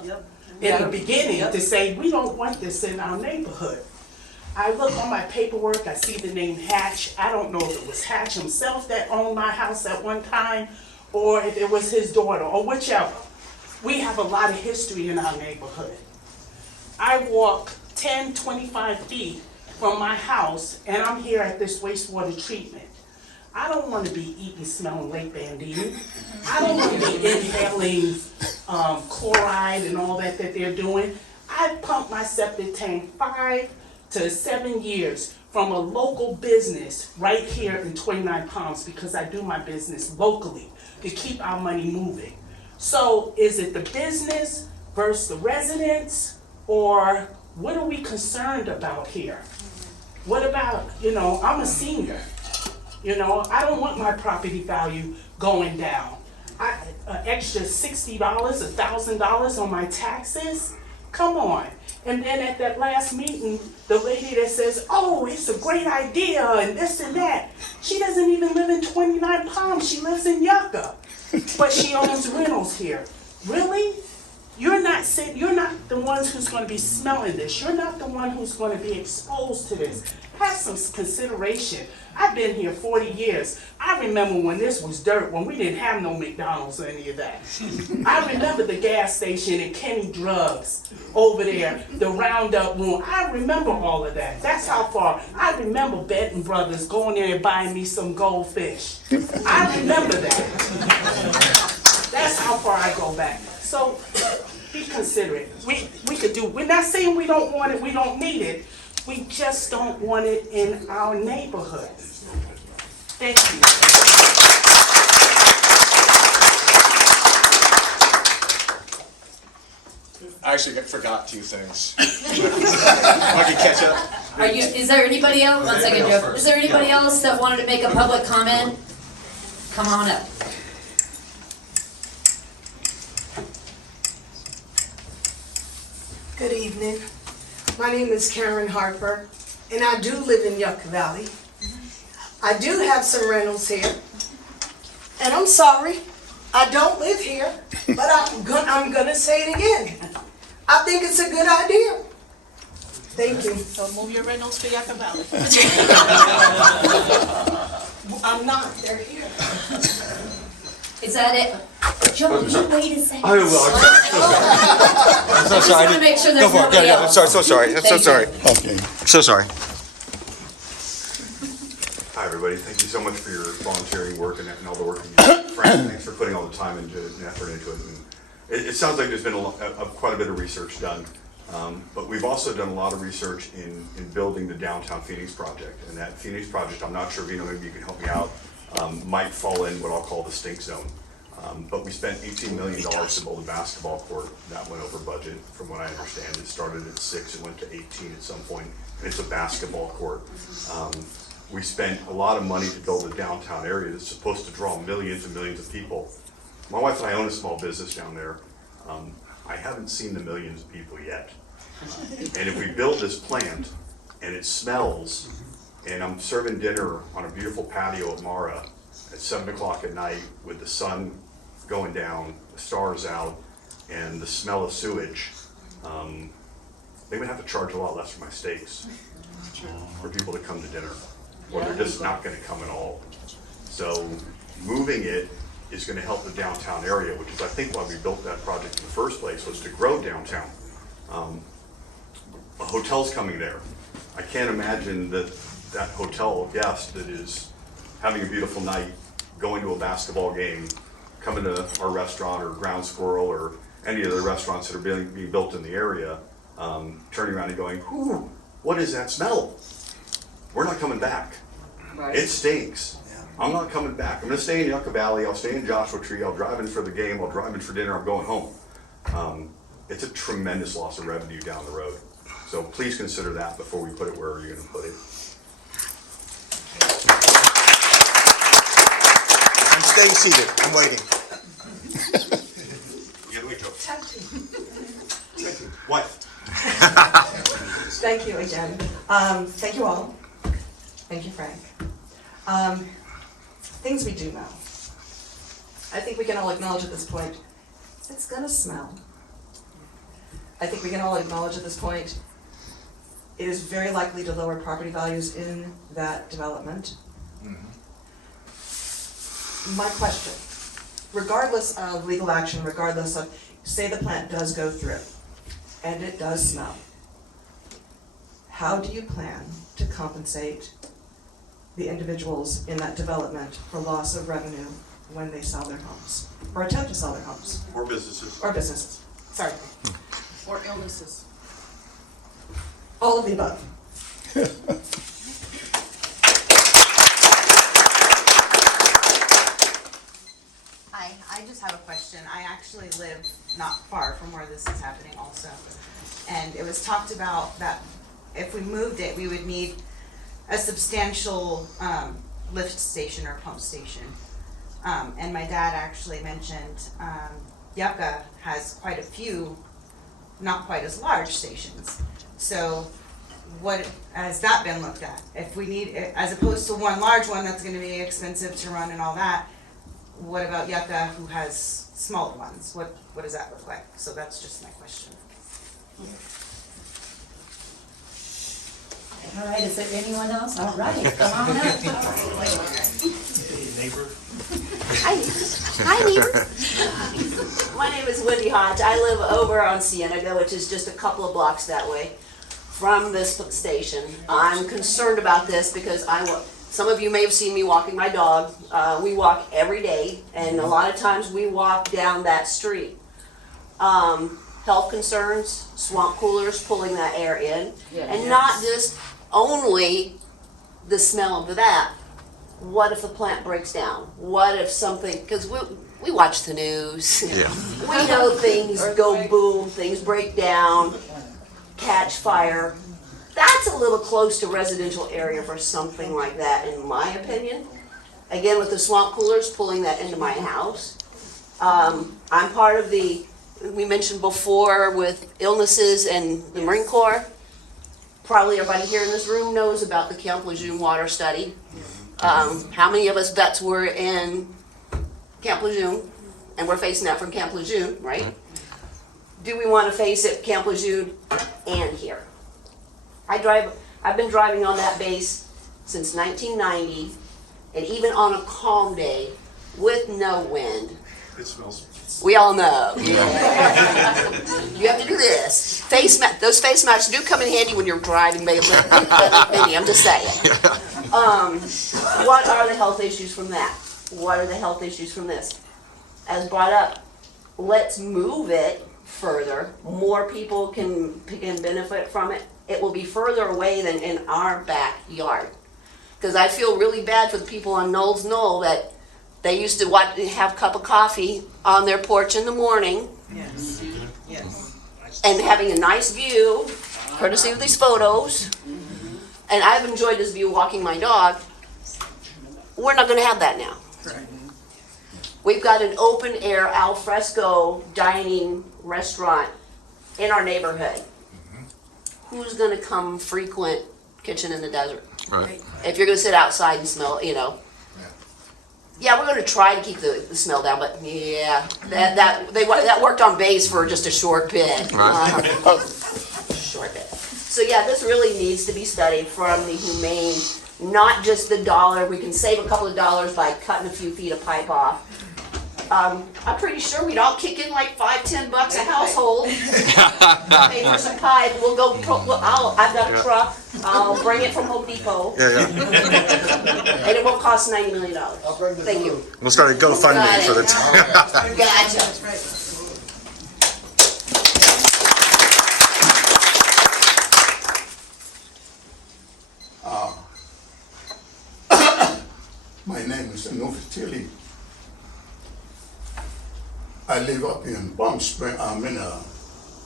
in the beginning to say, we don't want this in our neighborhood. I look on my paperwork, I see the name Hatch. I don't know if it was Hatch himself that owned my house at one time, or if it was his daughter, or whichever. We have a lot of history in our neighborhood. I walk 10, 25 feet from my house, and I'm here at this wastewater treatment. I don't want to be eating, smelling Lake Bandine. I don't want to be inhaling chloride and all that they're doing. I pumped my septic tank 5 to 7 years from a local business right here in 29 Palms because I do my business locally to keep our money moving. So is it the business versus the residents, or what are we concerned about here? What about, I'm a senior. I don't want my property value going down. An extra $60, $1,000 on my taxes? Come on. And then at that last meeting, the lady that says, oh, it's a great idea and this and that. She doesn't even live in 29 Palms. She lives in Yucca. But she owns rentals here. Really? You're not the ones who's going to be smelling this. You're not the one who's going to be exposed to this. Have some consideration. I've been here 40 years. I remember when this was dirt, when we didn't have no McDonald's or any of that. I remember the gas station and Kenny Drugs over there, the Roundup room. I remember all of that. That's how far. I remember Benton Brothers going there and buying me some goldfish. I remember that. That's how far I go back. So be considerate. We could do, we're not saying we don't want it, we don't need it. We just don't want it in our neighborhood. Thank you. I actually forgot 2 things. I can catch up. Is there anybody else? One second, Joe. Is there anybody else that wanted to make a public comment? Come on up. Good evening. My name is Karen Harper, and I do live in Yucca Valley. I do have some rentals here, and I'm sorry, I don't live here, but I'm gonna say it again. I think it's a good idea. Thank you. So move your rentals to Yucca Valley. I'm not, they're here. Is that it? Joe, you wait a second. I will. I'm so sorry. I just want to make sure there's nobody I'm else. sorry. So sorry. I'm so sorry. Okay. So sorry. Hi, everybody. Thank you so much for your volunteering work and all the work you do. Frank, thanks for putting all the time and effort into it. And it sounds like there's been quite a bit of research done. But we've also done a lot of research in building the Downtown Phoenix project. And that Phoenix project, I'm not sure, Vino, maybe you can help me out, might fall in what I'll call the stink zone. But we spent $18 million to build a basketball court. That went over budget, from what I understand. It started at 6, it went to 18 at some point. It's a basketball court. We spent a lot of money to build a downtown area that's supposed to draw millions and millions of people. My wife and I own a small business down there. I haven't seen the millions of people yet. And if we build this plant and it smells, and I'm serving dinner on a beautiful patio at Mara at 7 o'clock at night with the sun going down, the stars out, and the smell of sewage, they would have to charge a lot less for my steaks for people to come to dinner, or they're just not going to come at all. So moving it is going to help the downtown area, which is I think why we built that project in the first place, was to grow downtown. A hotel's coming there. I can't imagine that hotel guest that is having a beautiful night, going to a basketball game, coming to our restaurant or Ground Squirrel or any of the restaurants that are being built in the area, turning around and going, "Whoo, what is that smell? We're not coming back." It stinks. I'm not coming back. I'm gonna stay in Yucca Valley, I'll stay in Joshua Tree, I'll drive in for the game, I'll drive in for dinner, I'm going home. It's a tremendous loss of revenue down the road. So please consider that before we put it wherever you're gonna put it. I'm staying seated, I'm waiting. You gotta wait, Joe. What? Thank you again. Thank you all. Thank you, Frank. Things we do know. I think we can all acknowledge at this point, it's gonna smell. I think we can all acknowledge at this point, it is very likely to lower property values in that development. My question, regardless of legal action, regardless of, say the plant does go through, and it does smell, how do you plan to compensate the individuals in that development for loss of revenue when they sell their homes, or attempt to sell their homes? Or businesses. Or businesses, sorry. Or illnesses. All of the above. Hi, I just have a question. I actually live not far from where this is happening also. And it was talked about that if we moved it, we would need a substantial lift station or pump station. And my dad actually mentioned Yucca has quite a few, not quite as large stations. So what has that been looked at? If we need, as opposed to one large one that's gonna be expensive to run and all that, what about Yucca who has smaller ones? What does that look like? So that's just my question. All right, is there anyone else? All right, come on up. Neighbor? Hi, neighbor. My name is Wendy Hodge. I live over on Cienega, which is just a couple of blocks that way from this station. I'm concerned about this because some of you may have seen me walking my dog. We walk every day, and a lot of times we walk down that street. Health concerns, swamp coolers pulling that air in, and not just only the smell of that. What if the plant breaks down? What if something, because we watch the news. Yeah. We know things go boom, things break down, catch fire. That's a little close to residential area for something like that, in my opinion. Again, with the swamp coolers pulling that into my house. I'm part of we mentioned before with illnesses and the Marine Corps. Probably everybody here in this room knows about the Camp Lejeune water study. How many of us vets were in Camp Lejeune, and we're facing that from Camp Lejeune, right? Do we want to face it Camp Lejeune and here? I've been driving on that base since 1990, and even on a calm day with no wind. It smells. We all know. You have to do this. Those face masks do come in handy when you're driving, maybe. I'm just saying. What are the health issues from that? What are the health issues from this? As brought up, let's move it further. More people can benefit from it. It will be further away than in our backyard. Because I feel really bad for the people on Knowles Knoll that they used to have a cup of coffee on their porch in the morning. Yes, yes. And having a nice view, courtesy of these photos. And I've enjoyed this view walking my dog. We're not gonna have that now. We've got an open air al fresco dining restaurant in our neighborhood. Who's gonna come frequent kitchen in the desert? Right. If you're gonna sit outside and smell, Yeah, we're gonna try to keep the smell down, but yeah, that worked on base for just a short bit. Short bit. So yeah, this really needs to be studied from the humane, not just the dollar. We can save a couple of dollars by cutting a few feet of pipe off. I'm pretty sure we'd all kick in like $5-10 a household. Pay for some pipe. We'll go. I've got a truck. I'll bring it from Home Depot. And it won't cost $90 million. Thank you. We'll start a GoFundMe for the Gotcha. Mr. Novatili. I live up in Palm Spring, I'm in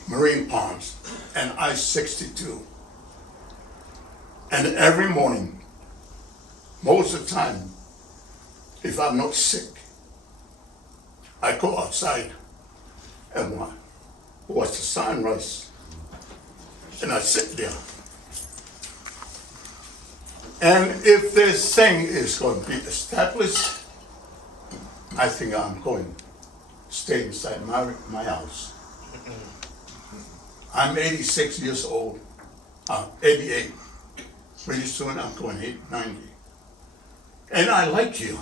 Marine Palms, and I-62. And every morning, most of the time, if I'm not sick, I go outside and watch the sunrise. And I sit there. And if this thing is going to be established, I think I'm going to stay inside my house. I'm 86 years old, 88. Pretty soon I'm going 90. And I like you.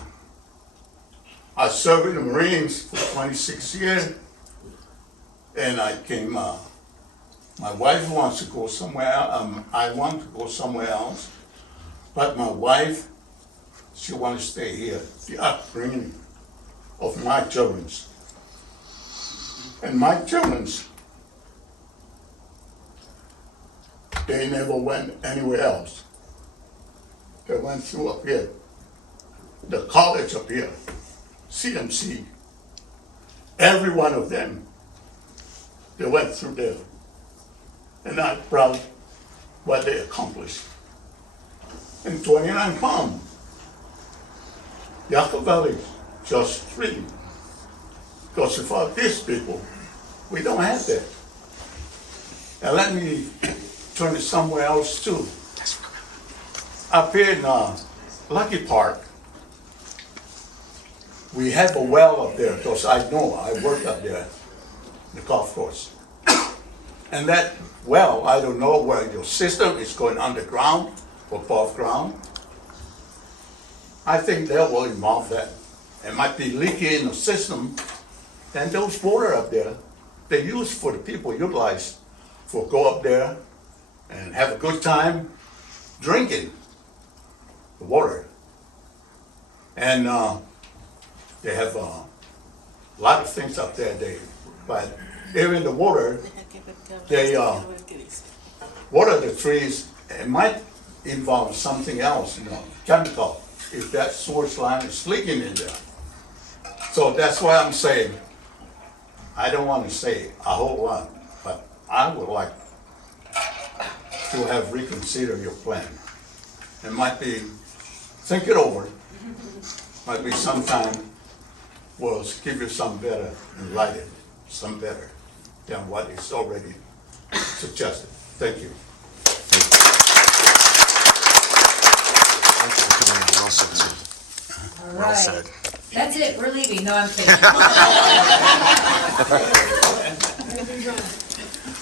I served in the Marines for 26 years, and I came, my wife wants to go somewhere, I want to go somewhere else, but my wife, she wants to stay here, the upbringing of my children. And my children, they never went anywhere else. They went through up here, the college up here, CMC. Every one of them, they went through there. And I'm proud what they accomplished. In 29 Palms, Yucca Valley, just 3. Because without these people, we don't have that. And let me turn it somewhere else too. Up here in Lucky Park, we have a well up there, because I know, I work up there, the golf course. And that well, I don't know where your system is going underground or above ground. I think that will involve that. It might be leaking in the system, and those water up there, they use for the people, utilize for go up there and have a good time drinking the water. And they have a lot of things up there, but even the water, they water the trees. It might involve something else, chemical, if that source line is leaking in there. So that's why I'm saying, I don't want to say a whole lot, but I would like to have reconsider your plan. It might be, think it over, might be sometime we'll give you some better, enlightened, some better than what is already suggested. Thank you. All right. That's it, we're leaving. No, I'm kidding.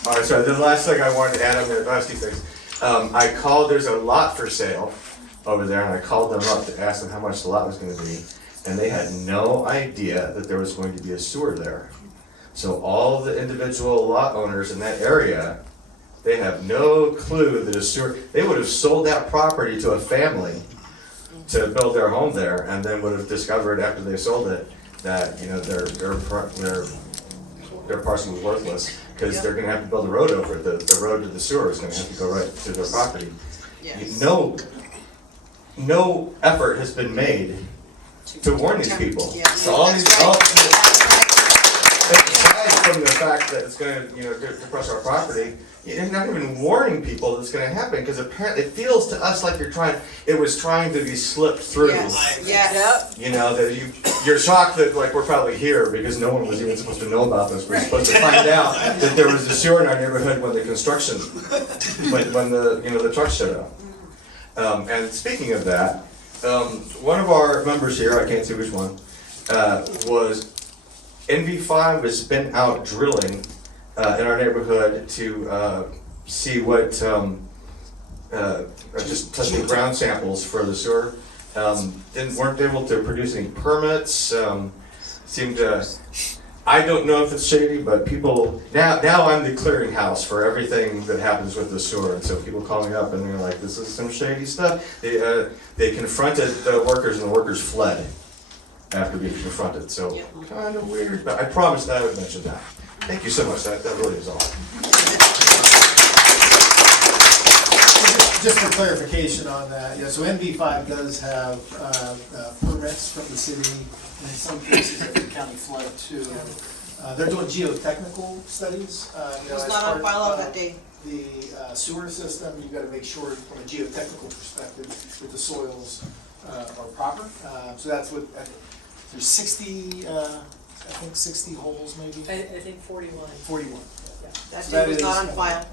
All right, so the last thing I wanted to add on there, last 2 things. I called, there's a lot for sale over there, and I called them up to ask them how much the lot was gonna be, and they had no idea that there was going to be a sewer there. So all the individual lot owners in that area, they have no clue that a sewer, they would have sold that property to a family to build their home there, and then would have discovered after they sold it that, their parcel was worthless, because they're gonna have to build a road over it. The road to the sewer is gonna have to go right to their property. Yes. No effort has been made to warn these people. Yeah. So all these, aside from the fact that it's gonna, depress our property, you're not even warning people that it's gonna happen, because apparently it feels to us like it was trying to be slipped through. Yes. Yes. That you're shocked that we're probably here because no one was even supposed to know about this. We're supposed to find out that there was a sewer in our neighborhood when the construction, when the truck showed up. And speaking of that, one of our members here, I can't see which one, was NV5 has been out drilling in our neighborhood to see what, just testing ground samples for the sewer. Weren't able to produce any permits. Seemed to, I don't know if it's shady, but people, now I'm the clearinghouse for everything that happens with the sewer. And so people call me up and they're like, this is some shady stuff. They confronted the workers and the workers fled after being confronted. So kind of weird, but I promised I would mention that. Thank you so much, that really is all. just for clarification on that, yeah, so NV5 does have permits from the city, and in some cases, I think county flood too. They're doing geotechnical studies, you know, Was as not on part file on of that day. the sewer system, you've got to make sure from a geotechnical perspective that the soils are proper. So that's what, there's 60, I think 60 holes maybe? I think 41. 41. That So day that was is, not on file.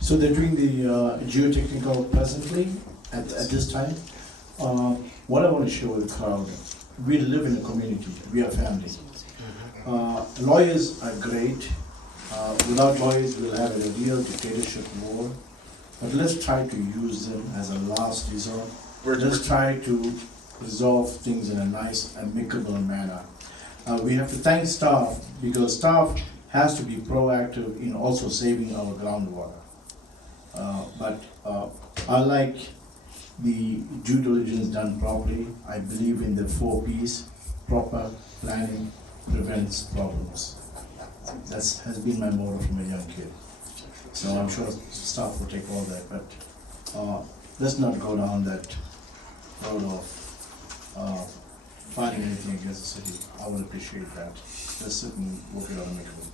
So they're doing the geotechnical presently at this time. What I want to show the crowd, we live in a community, we are family. Lawyers are great. Without lawyers, we'll have a real dictatorship war. But let's try to use them as a last resort. Let's try to resolve things in a nice, amicable manner. We have to thank staff, because staff has to be proactive in also saving our groundwater. But I like the due diligence done properly. I believe in the 4 Ps, proper planning prevents problems. That has been my motto from a young kid. So I'm sure staff will take all that, but let's not go down that road of finding anything against the city. I would appreciate that. Let's sit and work it out amicably.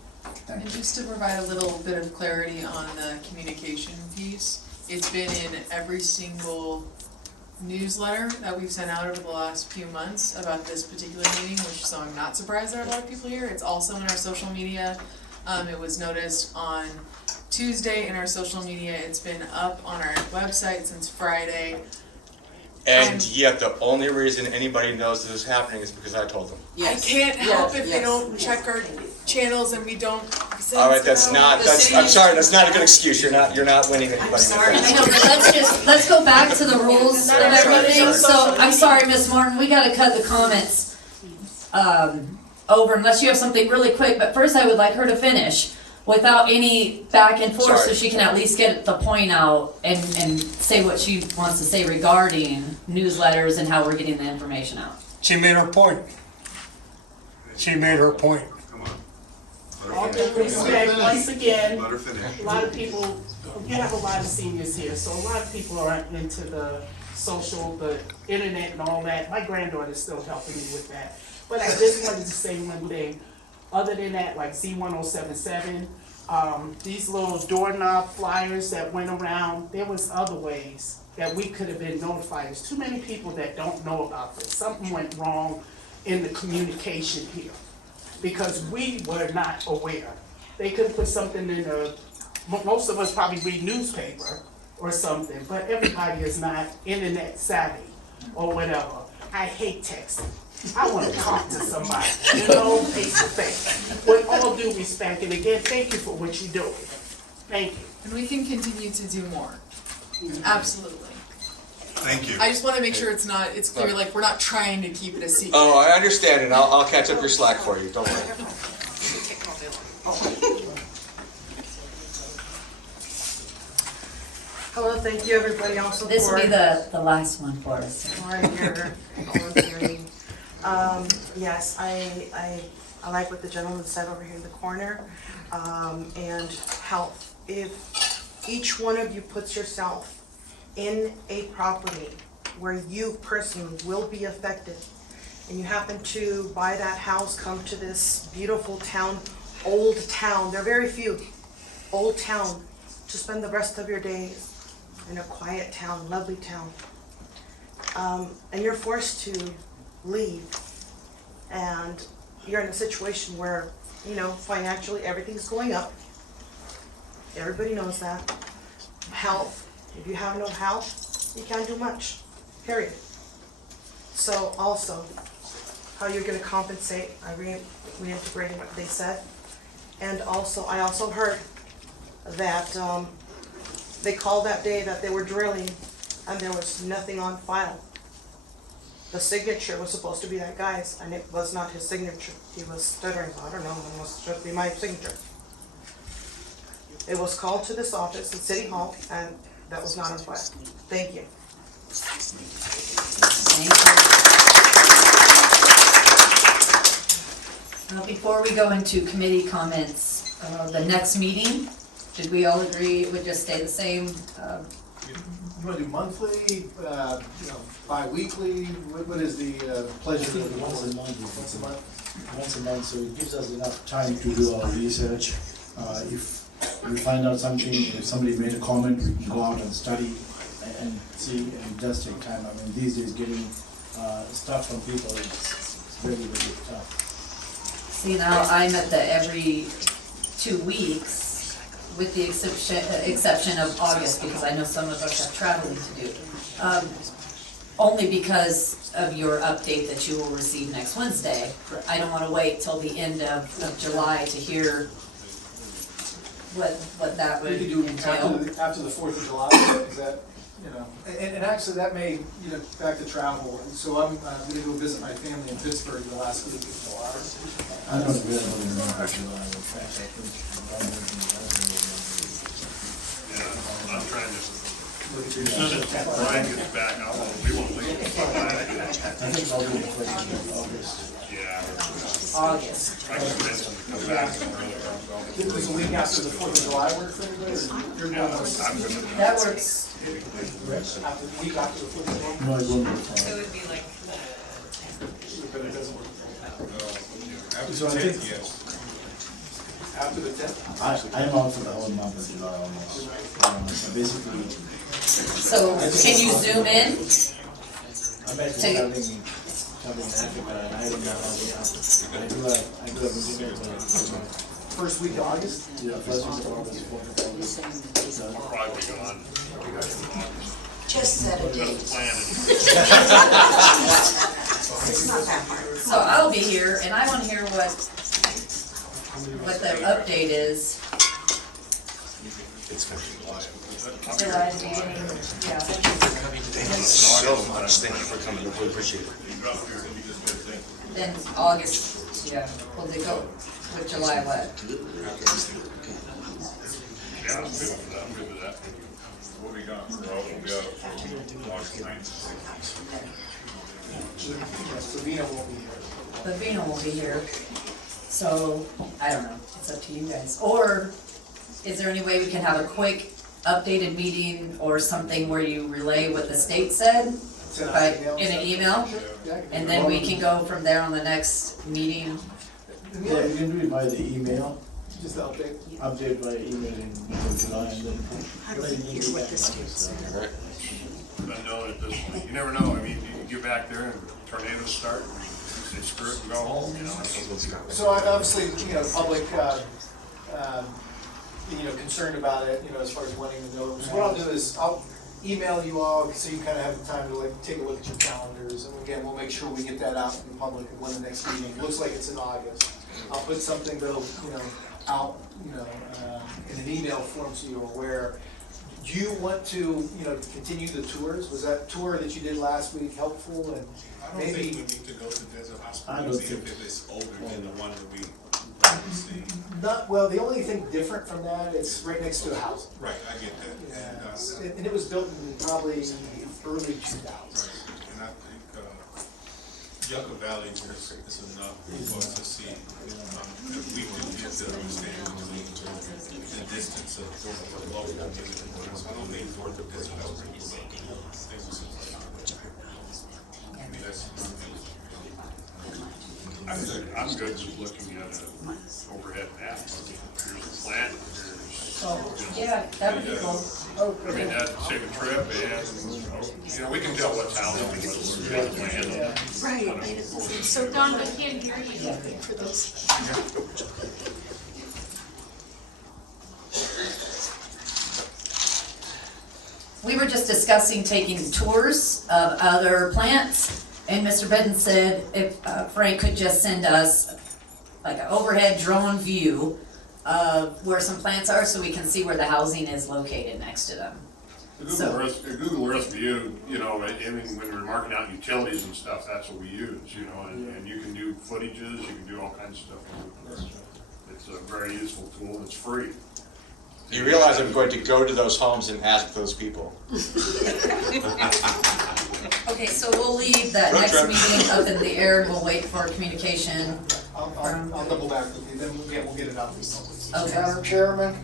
Thank And you. just to provide a little bit of clarity on the communication piece, it's been in every single newsletter that we've sent out over the last few months about this particular meeting, which, so I'm not surprised there are a lot of people here. It's also in our social media. It was noticed on Tuesday in our social media. It's been up on our website since Friday. And yet the only reason anybody knows this is happening is because I told them. I can't help if they don't check our channels and we don't send All right, that's stuff not, out. that's, I'm sorry, that's not a good excuse. You're not winning anybody. I know, but let's go back to the rules of everything. So, I'm sorry, Ms. Martin, we gotta cut the comments, over unless you have something really quick, but first I would like her to finish without any back and forth, so Sorry. she can at least get the point out and say what she wants to say regarding newsletters and how we're getting the information out. She made her point. She made her point. All due respect, once again, Let her finish. a lot of people, we have a lot of seniors here, so a lot of people aren't into the social, the internet and all that. My granddaughter's still helping me with that. But I just wanted to say one thing. Other than that, like Z1077, these little doorknob flyers that went around, there was other ways that we could have been notified. There's too many people that don't know about this. Something went wrong in the communication here, because we were not aware. They could put something in most of us probably read newspaper or something, but everybody is not internet savvy or whatever. I hate texting. I want to talk to somebody, face to face. With all due respect, and again, thank you for what you're doing. Thank you. And we can continue to do more. Absolutely. Thank you. I just want to make sure it's clear, like, we're not trying to keep it a secret. Oh, I understand, and I'll catch up your slack for you, don't worry. Hello, thank you everybody also for. This will be the last one for us. Volunteering. Yes, I like what the gentleman said over here in the corner, and health. If each one of you puts yourself in a property where you personally will be affected, and you happen to buy that house, come to this beautiful town, old town, there are very few, old town, to spend the rest of your days in a quiet town, lovely town, and you're forced to leave, and you're in a situation where, financially everything's going up. Everybody knows that. Health, if you have no health, you can't do much, period. So also, how you're gonna compensate, I reintegrated what they said. And also, I also heard that they called that day that they were drilling and there was nothing on file. The signature was supposed to be that guy's, and it was not his signature. He was stuttering, I don't know, it must just be my signature. It was called to this office at City Hall, and that was not on file. Thank you. Now, before we go into committee comments, the next meeting, did we all agree it would just stay the same? You wanna do monthly, bi-weekly, what is the pleasure of the board? Once a month. Once a month? Once a month, so it gives us enough time to do our research. If we find out something, if somebody made a comment, we can go out and study and see, and it does take time. I mean, these days getting stuff from people is really, really tough. See, now I'm at the every 2 weeks, with the exception of August, because I know some of us have traveling to do. Only because of your update that you will receive next Wednesday. I don't wanna wait till the end of July to hear what that would We could do entail. after the 4th of July, is that, and actually that may, back to travel, so I'm gonna go visit my family in Pittsburgh the last week of July. I'm not available in July, in fact, I think. Yeah, I'm trying to, as soon as Brian gets back, we won't leave. I think I'll be the first of August. Yeah. August. I can convince him to come back earlier. Does the week after the 4th of July work for everybody? Yeah, I'm good with That works. After the week after the 4th of July? No, it won't be So fine. it would be like, But it doesn't work. After So I the 10th, think- yes. After the 10th? I'm out for the whole month of July almost. So basically, So can you zoom in? I'm actually having Africa, and I don't know how they have. I do have meeting First week of August? yeah, first week of August, 4th of August. We'll probably be gone. Just set a date. It's not that hard. So I'll be here, and I wanna hear what the update is. It's gonna be wild. July, the beginning, yeah. Thank you so much. Thank you for coming. We appreciate it. Then August, yeah, will they go with July what? Yeah, I'm good with that, I'm good with that. We'll be gone, we'll be out for August 9th. Sabina won't be here. Lavina will be here, so, I don't know, it's up to you guys. Or, is there any way we can have a quick updated meeting or something where you relay what the state said? In an email? And then we can go from there on the next meeting? Yeah, you can do it by the email, Just the update. update by email in July, and then. How do we hear what the state said? But no, you never know, I mean, you get back there and tornadoes start, and say screw it and go home, So obviously, the public, concerned about it, as far as wanting to know. So what I'll do is, I'll email you all, so you kind of have time to take a look at your calendars. And again, we'll make sure we get that out to the public when the next meeting, looks like it's in August. I'll put something that'll, out, in an email form so you're aware. Do you want to, continue the tours? Was that tour that you did last week helpful and I don't maybe? think we need to go to Desert I Hospital, don't see if think- it's older than the one that we see. Not, well, the only thing different from that, it's right next to a house. Right, I get that. And it was built in probably early 2000s. And I think, Yucca Valley is enough for us to see, if we do get to understand the distance of local business. So I don't need for the distance of things. I mean, that's. I'm good just looking at an overhead map. Here's the plant, Yeah, that would be cool. I mean, that'd save a trip, and, we can tell what's out there, what's planned. Right. So Don, I can't hear you for this. We were just discussing taking tours of other plants, and Mr. Benton said if Frank could just send us like an overhead drone view of where some plants are, so we can see where the housing is located next to them. The Google Earth view, I mean, when we're marking out utilities and stuff, that's what we use, and you can do footages, you can do all kinds of stuff. It's a very useful tool, it's free. You realize I'm going to go to those homes and ask those people. Okay, so we'll leave that next meeting up in the air, and we'll wait for communication. I'll double back with you, then we'll get it out. Okay. Madam Chairman,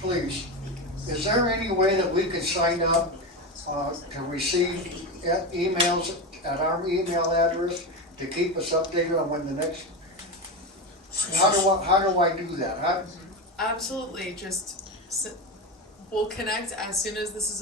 please, Is there any way that we could sign up to receive emails at our email address to keep us updated on when the next, how do I do that? Absolutely, we'll connect as soon as this is